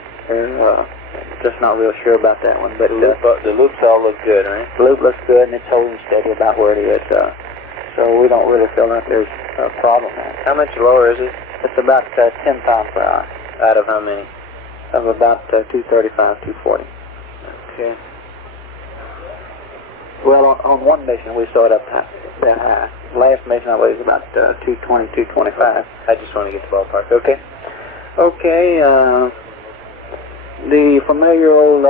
Just not real sure about that one, but the loops all look good, right? The loop looks good, and it's holding steady about where it is. So we don't really feel like there's a problem there. How much lower is it? It's about 10 pounds per hour. Out of how many? Of about 235, 240. Okay. Well, on one mission we saw it up that high. Last mission I believe was about 220, 225. I just want to get the ballpark. Okay. Okay. The familiar old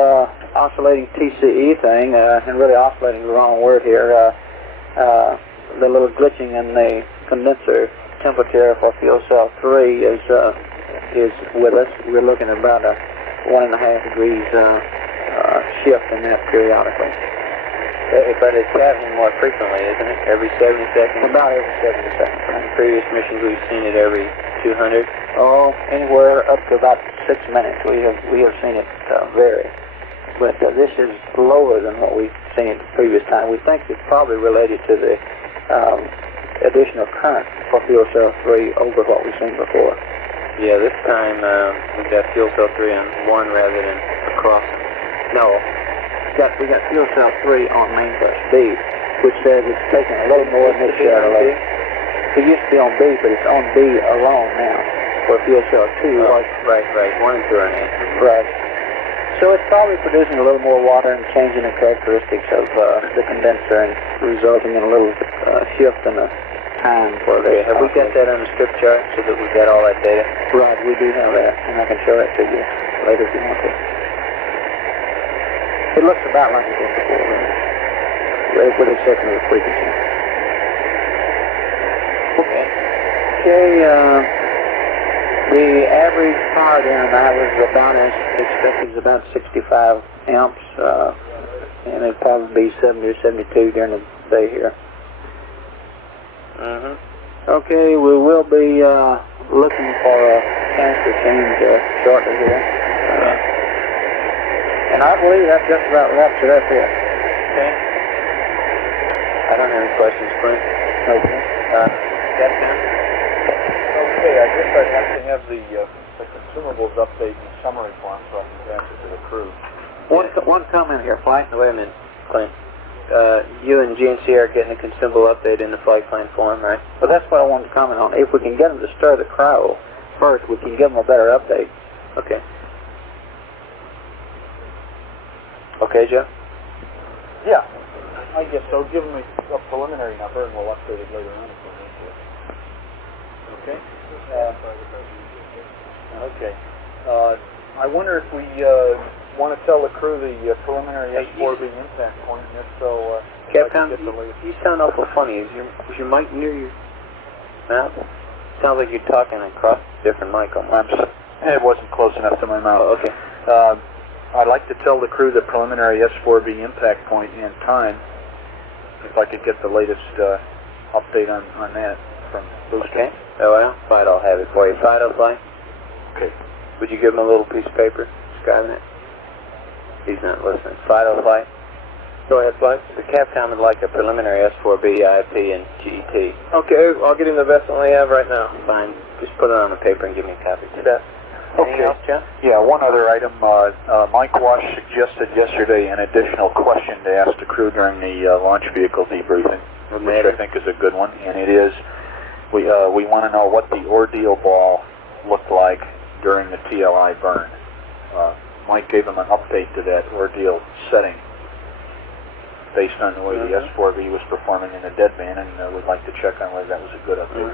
oscillating TCE thing, and really oscillating is the wrong word here. The little glitching in the condenser temperature for fuel cell 3 is with us. We're looking at about a 1.5 degrees shift in that periodically. But it's happening more frequently, isn't it? Every 70 seconds? About every 70 seconds. In previous missions we've seen it every 200? Oh, anywhere up to about 6 minutes we have seen it vary. But this is lower than what we've seen the previous time. We think it's probably related to the additional current for fuel cell 3 over what we've seen before. Yeah, this time we got fuel cell 3 on 1 rather than across. No, we got fuel cell 3 on main bus B, which says it's taking a little more than it should. It used to be on B, but it's on B alone now for fuel cell 2. Oh, right. 1 and 2 are in. Right. So it's probably producing a little more water and changing the characteristics of the condenser and resulting in a little shift in the time for the... Have we got that on a strip chart so that we got all that data? Right, we do have that, and I can show that to you later if you want to. It looks about like it did before, with the exception of the frequency. Okay. Okay, the average power down that was about as expected, is about 65 amps, and it'd probably be 70 or 72 during the day here. Okay, we will be looking for a canister change shortly here. And I believe that just about wraps it up here. Okay. I don't have any questions, Clint. Okay. Captain? Okay, I guess I'd have to have the consumables update in summary form so I can pass it to the crew. One comment here, Flight. Wait a minute, Clint. You and GNC are getting a consumable update in the flight plan form, right? Well, that's what I wanted to comment on. If we can get them to stir the cryo first, we can give them a better update. Okay. Okay, Joe? Yeah, I guess so. Give them a preliminary number and we'll update it later on if we need to. Okay? Okay. I wonder if we want to tell the crew the preliminary S4B impact point, and if so, Capcom, you sound awful funny. Is your mic near your mouth? Sounds like you're talking across a different mic on mine. It wasn't close enough to my mouth. Oh, okay. I'd like to tell the crew the preliminary S4B impact point and time, if I could get the latest update on that from Booster. Okay. Oh, well, Fido will have it for you. Fido, Fly? Okay. Would you give him a little piece of paper describing it? He's not listening. Fido, Fly? Go ahead, Fly. The Capcom would like a preliminary S4B, IP, and GET. Okay, I'll get him the best one I have right now. Fine. Just put it on the paper and give me a copy. Yeah. Anything else, John? Yeah, one other item. Mike Wash suggested yesterday an additional question to ask the crew during the launch vehicle debriefing, which I think is a good one, and it is, we want to know what the ordeal ball looked like during the TLI burn. Mike gave him an update to that ordeal setting based on the way the S4B was performing in the deadband, and we'd like to check on whether that was a good update.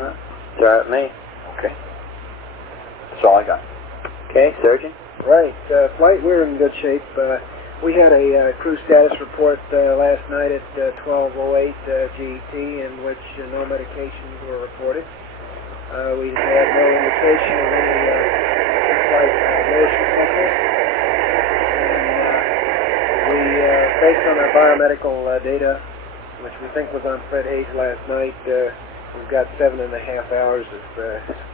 It's all right with me. Okay. That's all I got. Okay, Surgeon? Right. Flight, we're in good shape. We had a crew status report last night at 12:08 GET in which no medications were reported. We had no indication of any flight motion sickness. And we, based on our biomedical data, which we think was on Fred Hayes last night, we've got 7.5 hours of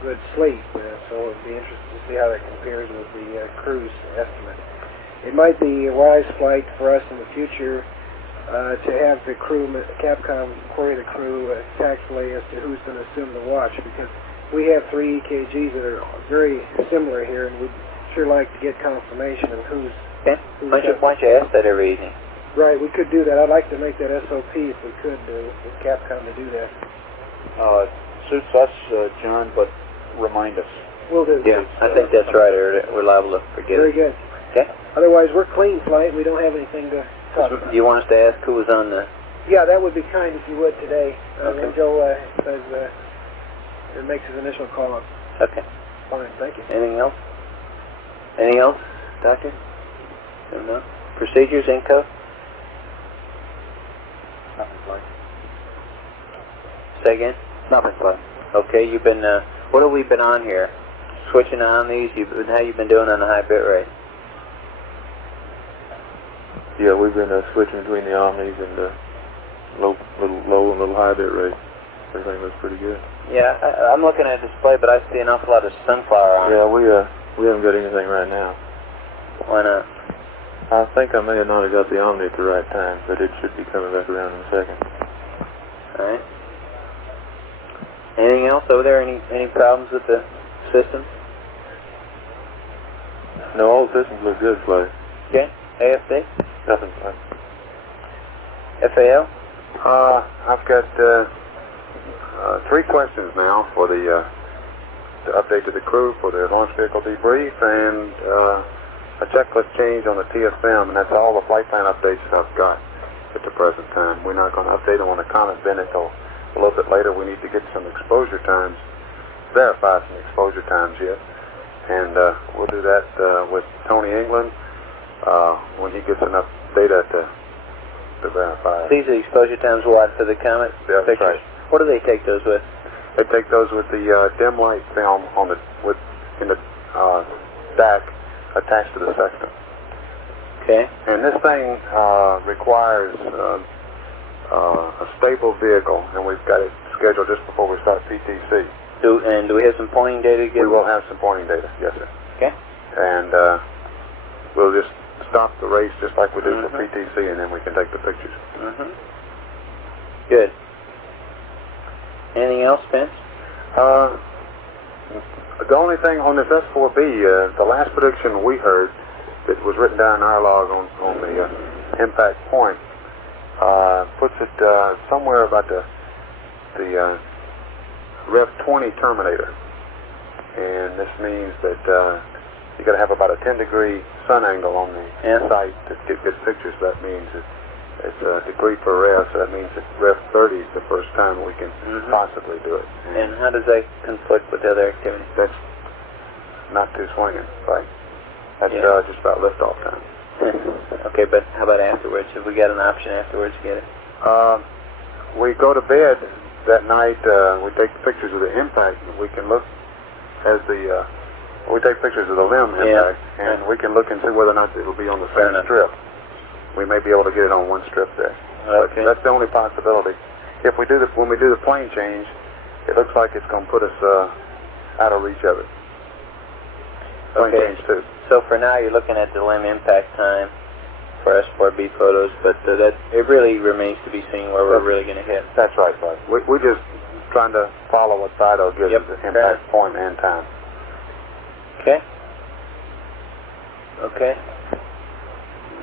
good sleep, so it'd be interesting to see how that compares with the crew's estimate. It might be a wise flight for us in the future to have the crew, Capcom, query the crew tactfully as to who's going to assume the watch, because we have 3 EKGs that are very similar here, and we'd sure like to get confirmation of who's... Okay. Why don't you ask that every evening? Right, we could do that. I'd like to make that SOP if we could, with Capcom to do that. Suits us, John, but remind us. We'll do. Yeah, I think that's right. We're liable to forget. Very good. Okay. Otherwise, we're clean flight. We don't have anything to talk about. You want us to ask who was on the... Yeah, that would be kind if you would today. Okay. When Joe says, makes his initial call up. Okay. Fine, thank you. Anything else? Anything else, Doctor? No? Procedures, Inco? Nothing like. Say again? Nothing, Flight. Okay, you've been, what have we been on here? Switching on these? How you been doing on the high bit rate? Yeah, we've been switching between the Omnis and the low and little high bit rate. Everything looks pretty good. Yeah, I'm looking at a display, but I see an awful lot of sunflower on it. Yeah, we haven't got anything right now. Why not? I think I may have not have got the Omni at the right time, but it should be coming back around in a second. All right. Anything else over there? Any problems with the system? No, all the systems look good, Flight. Okay. AFD? Nothing, Flight. FAL? I've got 3 questions now for the update to the crew for the launch vehicle debrief and a checklist change on the TSM, and that's all the flight plan updates that I've got at the present time. We're not going to update them on the Comet bin until a little bit later. We need to get some exposure times, verify some exposure times yet, and we'll do that with Tony England when he gets enough data to verify. These are exposure times wide for the Comet Yeah, that's pictures. right. What do they take those with? They take those with the dim light film on in the DAC attached to the sextant. Okay. And this thing requires a stable vehicle, and we've got it scheduled just before we start PTC. Do we have some pointing data to give? We will have some pointing data, yes, sir. Okay. And we'll just stop the race just like we do for PTC, and then we can take the pictures. Good. Anything else, Spence? The only thing on this S4B, the last prediction we heard that was written down in our log on the impact point puts it somewhere about the Rev 20 terminator. And this means that you got to have about a 10-degree sun angle on the site to get good pictures. That means it's a degree per rev, so that means that Rev 30 is the first time we can possibly do it. And how does that conflict with the other activities? That's not too swinging, right? That's just about liftoff time. Okay, but how about afterwards? Have we got an option afterwards to get it? We go to bed that night, we take pictures of the impact, and we can look as we take pictures of the limb impact, and we can look and see whether or not it'll be on the same strip. We may be able to get it on one strip there. Okay. That's the only possibility. If we do when we do the plane change, it looks like it's going to put us out of reach of it. Plane change too. So for now, you're looking at the limb impact time for S4B photos, but that it really remains to be seen where we're really going to hit. That's right, bud. We're just trying to follow what Fido gives us, the impact point and time. Okay. Okay.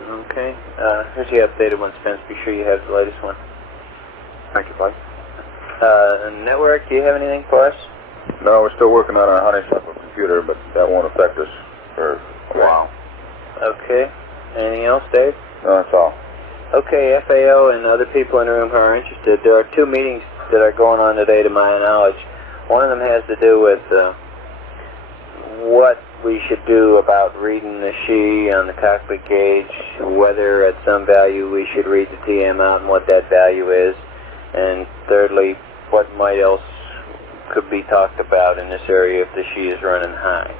Okay. Here's the updated one, Spence. Be sure you have the latest one. Thank you, bud. Network, do you have anything for us? No, we're still working on our honeysuckle computer, but that won't affect us for a while. Okay. Anything else, Dave? No, that's all. Okay, FAO and other people in the room who are interested, there are two meetings that are going on today to my knowledge. One of them has to do with what we should do about reading the SHE on the cockpit gauge, whether at some value we should read the TM out and what that value is, and thirdly, what might else could be talked about in this area if the SHE is running high.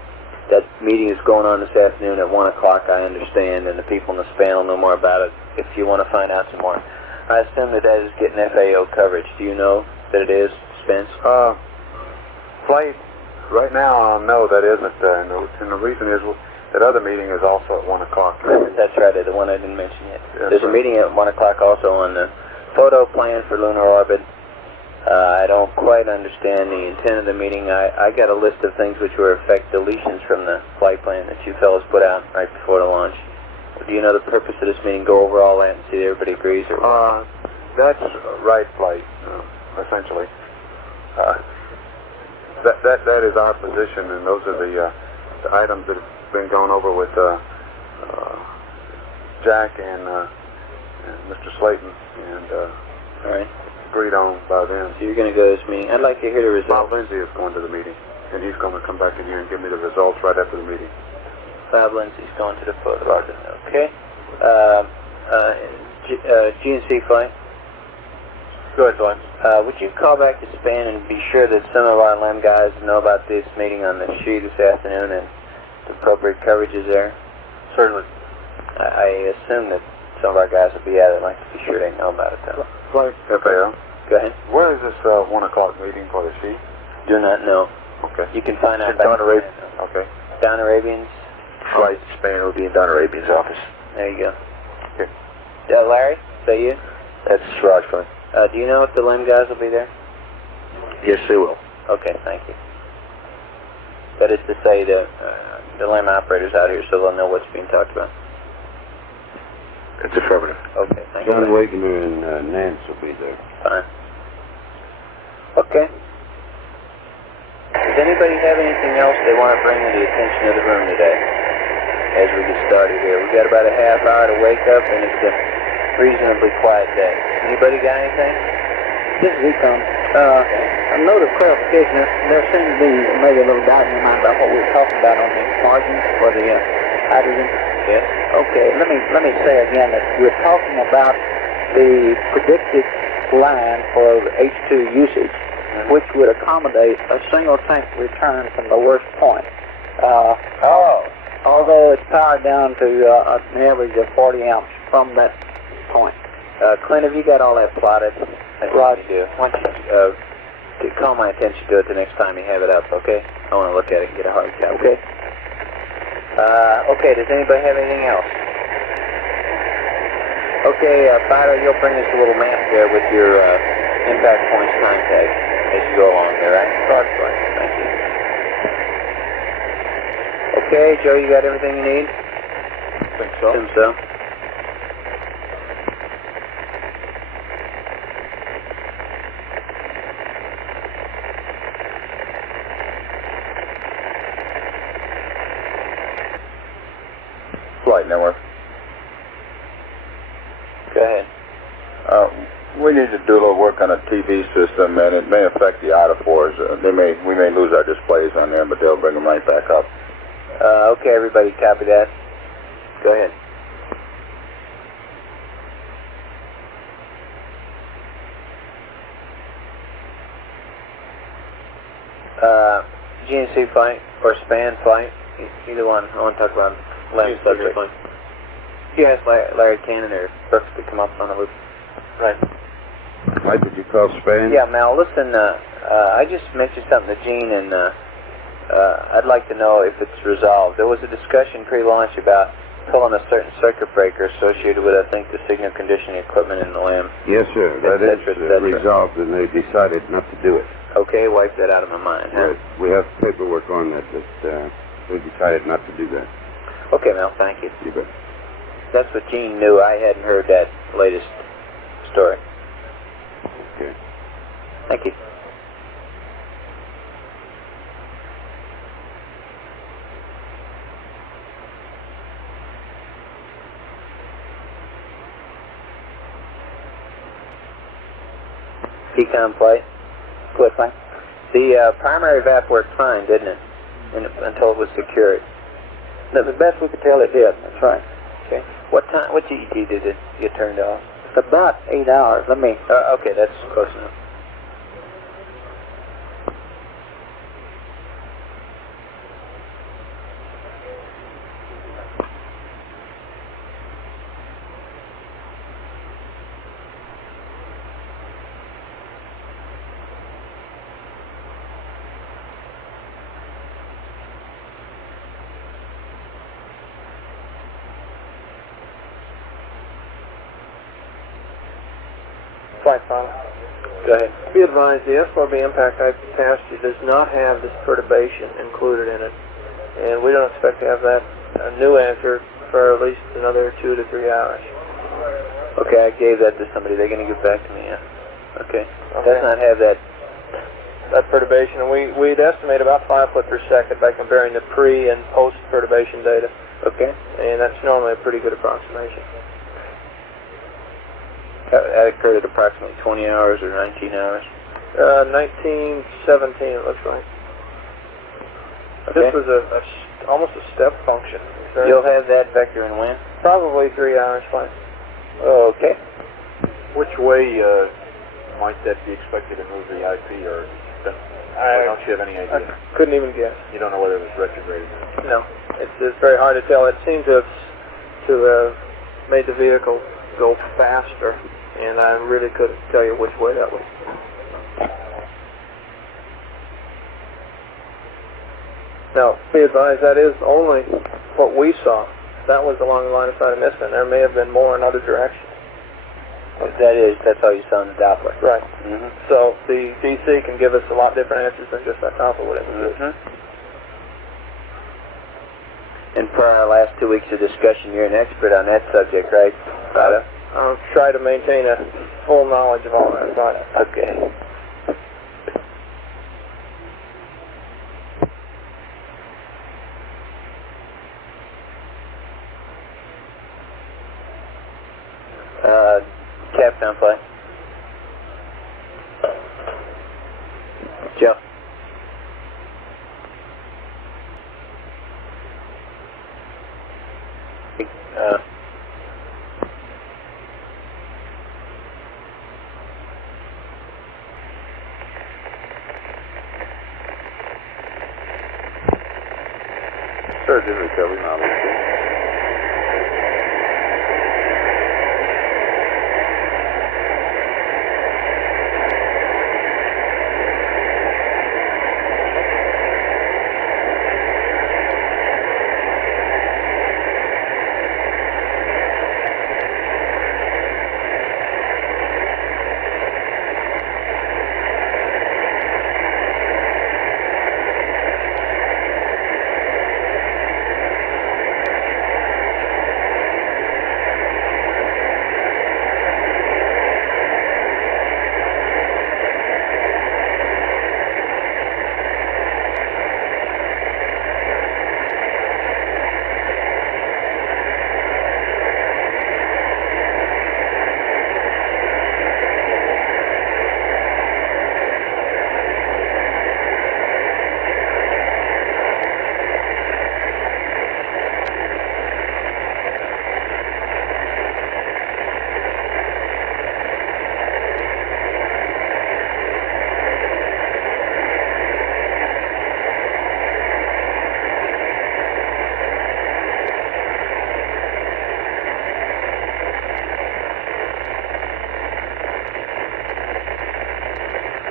That meeting is going on this afternoon at 1 o'clock, I understand, and the people in the span will know more about it if you want to find out some more. I assume that is getting FAO coverage. Do you know that it is, Spence? Flight, right now, no, that isn't. And the reason is that other meeting is also at 1 o'clock. That's right, the one I didn't mention yet. There's a meeting at 1 o'clock also on the photo plan for lunar orbit. I don't quite understand the intent of the meeting. I got a list of things which will affect deletions from the flight plan that you fellows put out right before the launch. Do you know the purpose of this meeting? Go over all that and see that everybody agrees? Or that's right, Flight, essentially. That is our position, and those are the items that have been going over with Jack and Mr. Slayton, and all right. Agreed on by them. So you're going to go to this meeting. I'd like to hear the results. Bob Lindsay is going to the meeting, and he's going to come back in here and give me the results right after the meeting. Bob Lindsay's going to the photo. Okay. GNC Flight. Go ahead, Glenn. Would you call back to Span and be sure that some of our LEM guys know about this meeting on the SHE this afternoon and the appropriate coverage is there? Certainly. I assume that some of our guys will be at it. I'd like to be sure they know about it, though. Flight FAO. Go ahead. Where is this 1 o'clock meeting for the SHE? Do not know. Okay. You can find out. Don Arabian. Okay. Don Arabian's? Flight Span will be in Don Arabian's office. There you go. Okay. Larry, is that you? That's Raj Flight. Do you know if the LEM guys will be there? Yes, they will. Okay, thank you. That is to say the LEM operators out here so they'll know what's being talked about. It's affirmative. Okay, thank you. John Wakener and Nance will be there. Fine. Okay. Does anybody have anything else they want to bring to the attention of the room today as we get started here? We've got about a half hour to wake up and it's a reasonably quiet day. Anybody got anything? This is Econ. A note of clarification. There seems to be maybe a little doubt in your mind about what we were talking about on the margins for the hydrogen. Yes. Okay, let me say again that we're talking about the predicted line for H2 usage, which would accommodate a single tank return from the worst point. Although it's powered down to an average of 40 amps from that point. Clint, have you got all that plotted? Right. You do. Why don't you call my attention to it the next time you have it up, okay? I want to look at it and get a hard copy. Okay. Okay, does anybody have anything else? Okay, Paolo, you'll bring us a little map there with your impact points time tag as you go along there, right? Right. Thank you. Okay, Joe, you got everything you need? I think so. Assume so. Flight network. Go ahead. We need to do a little work on a TV system, and it may affect the iodophores. We may lose our displays on there, but they'll bring them right back up. Okay, everybody, copy that. Go ahead. GNC flight or span flight, either one. I want to talk about land subject flight. You asked Larry Cannon or Brooks to come up on the loop. Right. Why did you call span? Yeah, Mal, listen, I just mentioned something to Gene, and I'd like to know if it's resolved. There was a discussion pre-launch about pulling a certain circuit breaker associated with, I think, the signal conditioning equipment in the LAM. Yes, sir. That is resolved, and they decided not to do it. Okay, wipe that out of my mind, huh? Right. We have paperwork on that, but they decided not to do that. Okay, Mel, thank you. You bet. That's what Gene knew. I hadn't heard that latest story. Okay. Thank you. Decom flight. Good, fine. The primary VAP worked fine, didn't it? Until it was secured. The best we could tell it did, that's right. Okay. What GET did it get turned off? It's about 8 hours. Let me... okay, that's close enough. Flight Pilot. Go ahead. Be advised, the S4B impact I passed you does not have this perturbation included in it, and we don't expect to have that new answer for at least another 2 to 3 hours. Okay, I gave that to somebody. They're going to get back to me, yeah? Okay. Does not have that perturbation, and we'd estimate about 5 foot per second by comparing the pre and post perturbation data. Okay. And that's normally a pretty good approximation. That occurred at approximately 20 hours or 19 hours? 1917, it looks like. Okay. This was almost a step function. You'll have that vector in when? Probably 3 hours, fine. Okay. Which way might that be expected to move the IP, or don't you have any idea? I couldn't even guess. You don't know whether it was retrograded or not? No, it's very hard to tell. It seemed to have made the vehicle go faster, and I really couldn't tell you which way that was. Now, be advised, that is only what we saw. That was along the line of sight of Missing. There may have been more in other directions. That's all you saw in the Doppler. Right. Mm-hmm. So the DC can give us a lot different answers than just that Doppler would indicate. And for our last 2 weeks of discussion, you're an expert on that subject, right, Paolo? I'll try to maintain a full knowledge of all that. Okay. Capcom flight. Joe. surgeon recovery now.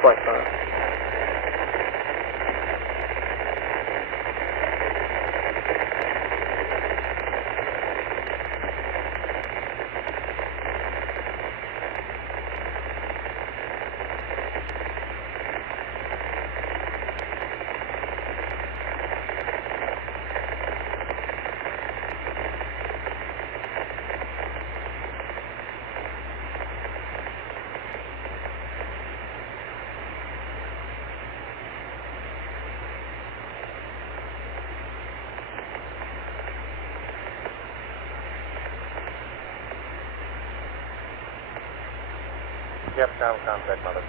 Flight Center. Capcom contact, mother.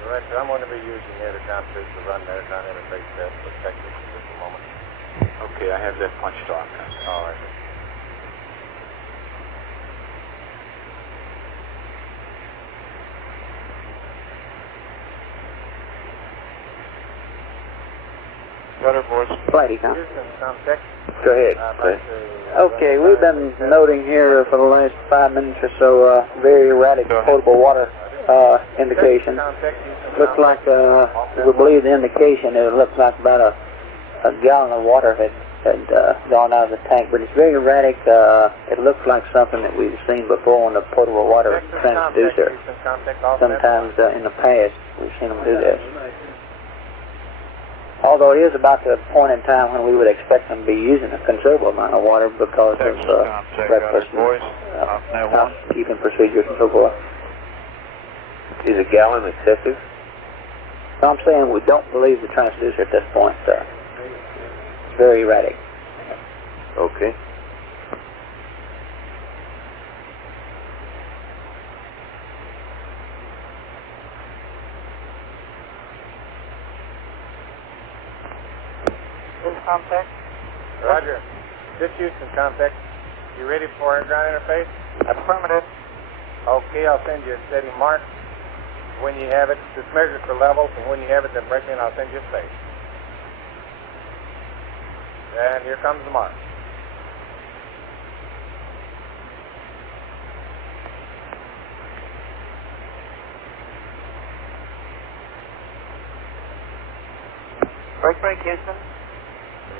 Director, I'm going to be using air to ground tubes to run their ground interface test with Texas in just a moment. Okay, I have that punched off. All right. Better voice. Flight Econ. Houston, contact. Go ahead. Okay, we've been noting here for the last 5 minutes or so very erratic potable water indication. Looks like, we believe the indication, it looks like about a gallon of water had gone out of the tank, but it's very erratic. It looks like something that we've seen before on the potable water transducer. Sometimes in the past we've seen them do this. Although it is about the point in time when we would expect them to be using a considerable amount of water because of breakfast, housekeeping procedures and so forth. Is a gallon excessive? So I'm saying we don't believe the transducer at this point. It's very erratic. Okay. Contact. Roger. This Houston contact. You ready for our ground interface? Affirmative. Okay, I'll send you a steady mark. When you have it, just measure for levels, and when you have it, then break me and I'll send you a space. And here comes the mark. Break, Houston.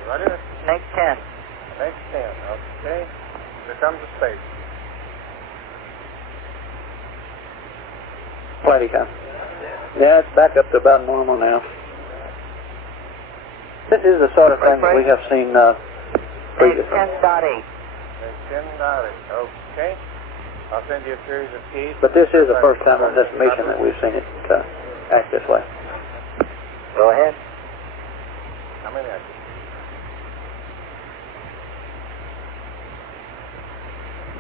Roger. Snake 10. Snake 10, okay. Here comes the space. Flight Econ. Yeah, it's back up to about normal now. This is the sort of thing that we have seen previously. 10.8. Snake 10.8, okay. I'll send you a series of keys. But this is the first time on this mission that we've seen it act this way. Go ahead. How many are you?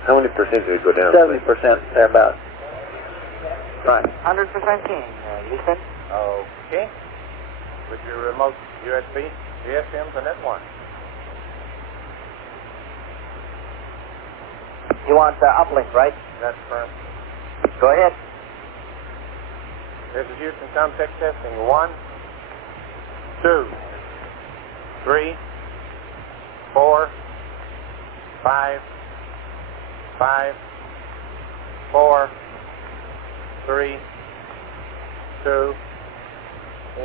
How many percent did it go down? 70% thereabouts. Right. 100% keen, Houston. Okay. With your remote USB, GSM to net 1. You want uplink, right? That's firm. Go ahead. This is Houston contact testing. 1, 2. 3, 4, 5, 5, 4, 3, 2,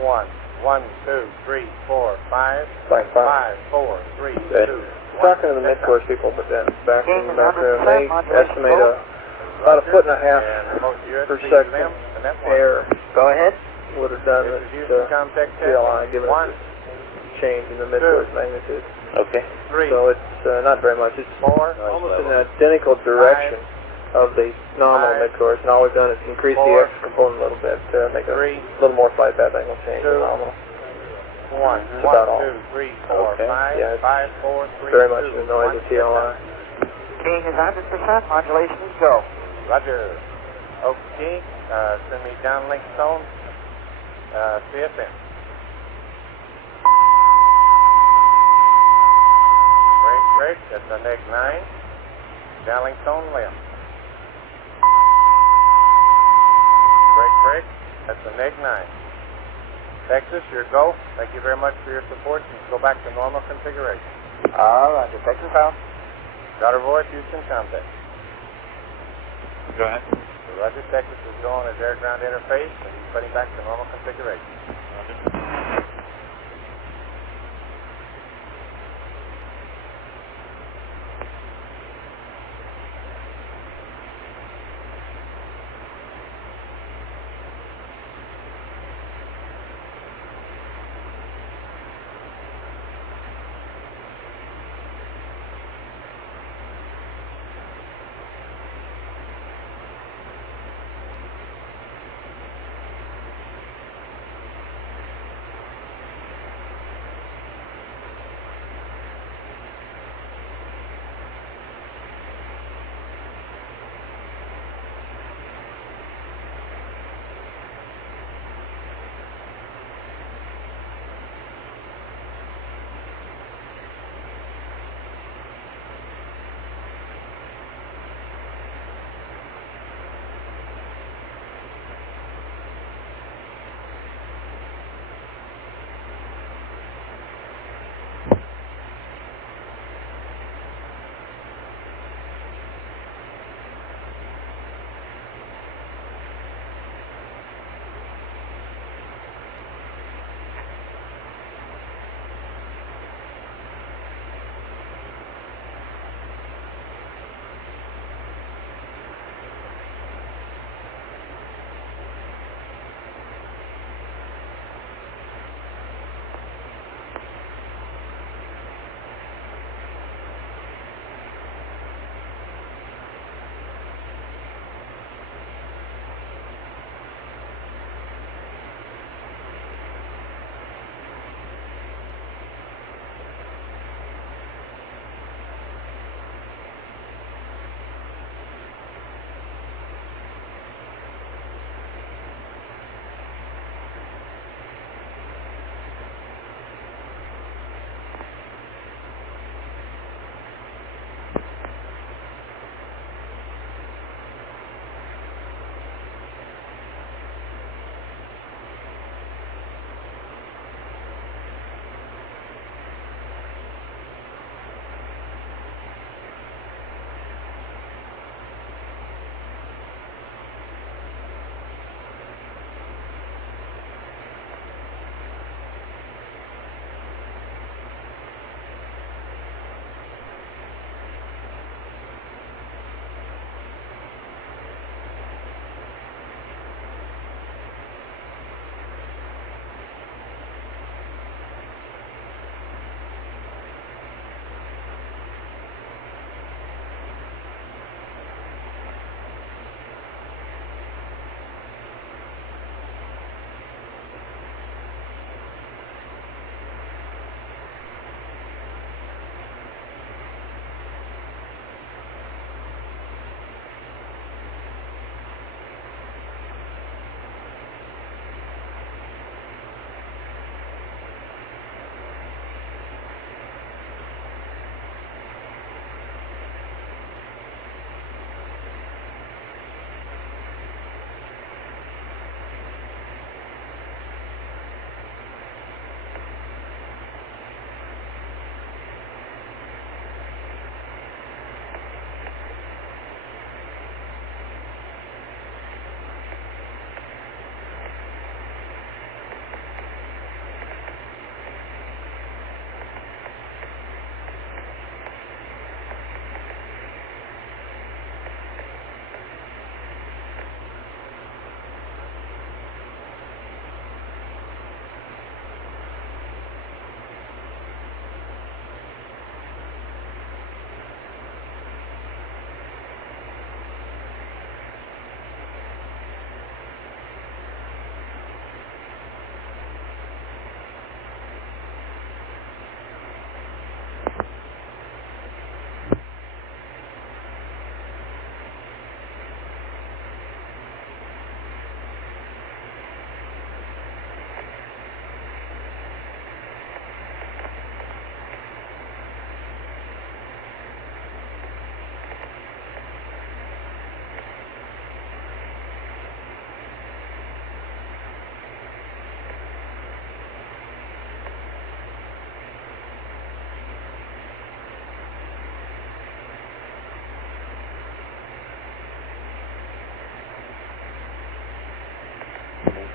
1. 1, 2, 3, 4, 5, 5, 4, 3, 2. Talking to the mid-course people, but then back there, they estimate about a foot and a half per second air. Go ahead. Would have done this CLI, given us a change in the mid-course magnitude. Okay. So it's not very much. It's almost in the identical direction of the nominal mid-course, and all we've done is increase the X component a little bit to make a little more flight path angle change in nominal. 1, That's about all. 2, 3, 4, 5, Yeah, it's 5, 4, 3, very much 2, the noise of TLI. King is 100%. Modulations go. Roger. Okay. Send me downlink tone. CFM. Break. That's a neg 9. Downlink tone left. Break. That's a neg 9. Texas, your go. Thank you very much for your support. You can go back to normal configuration. All right, Texas out. Router voice, Houston contact. Go ahead. Roger, Texas is going as air-ground interface, and he's putting back to normal configuration. Roger.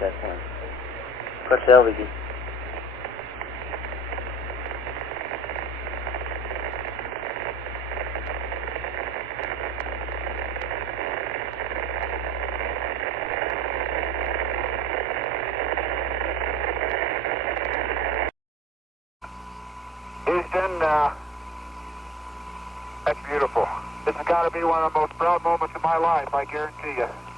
that time. Press LVD. Houston, that's beautiful. This has got to be one of the most proud moments of my life, I guarantee you.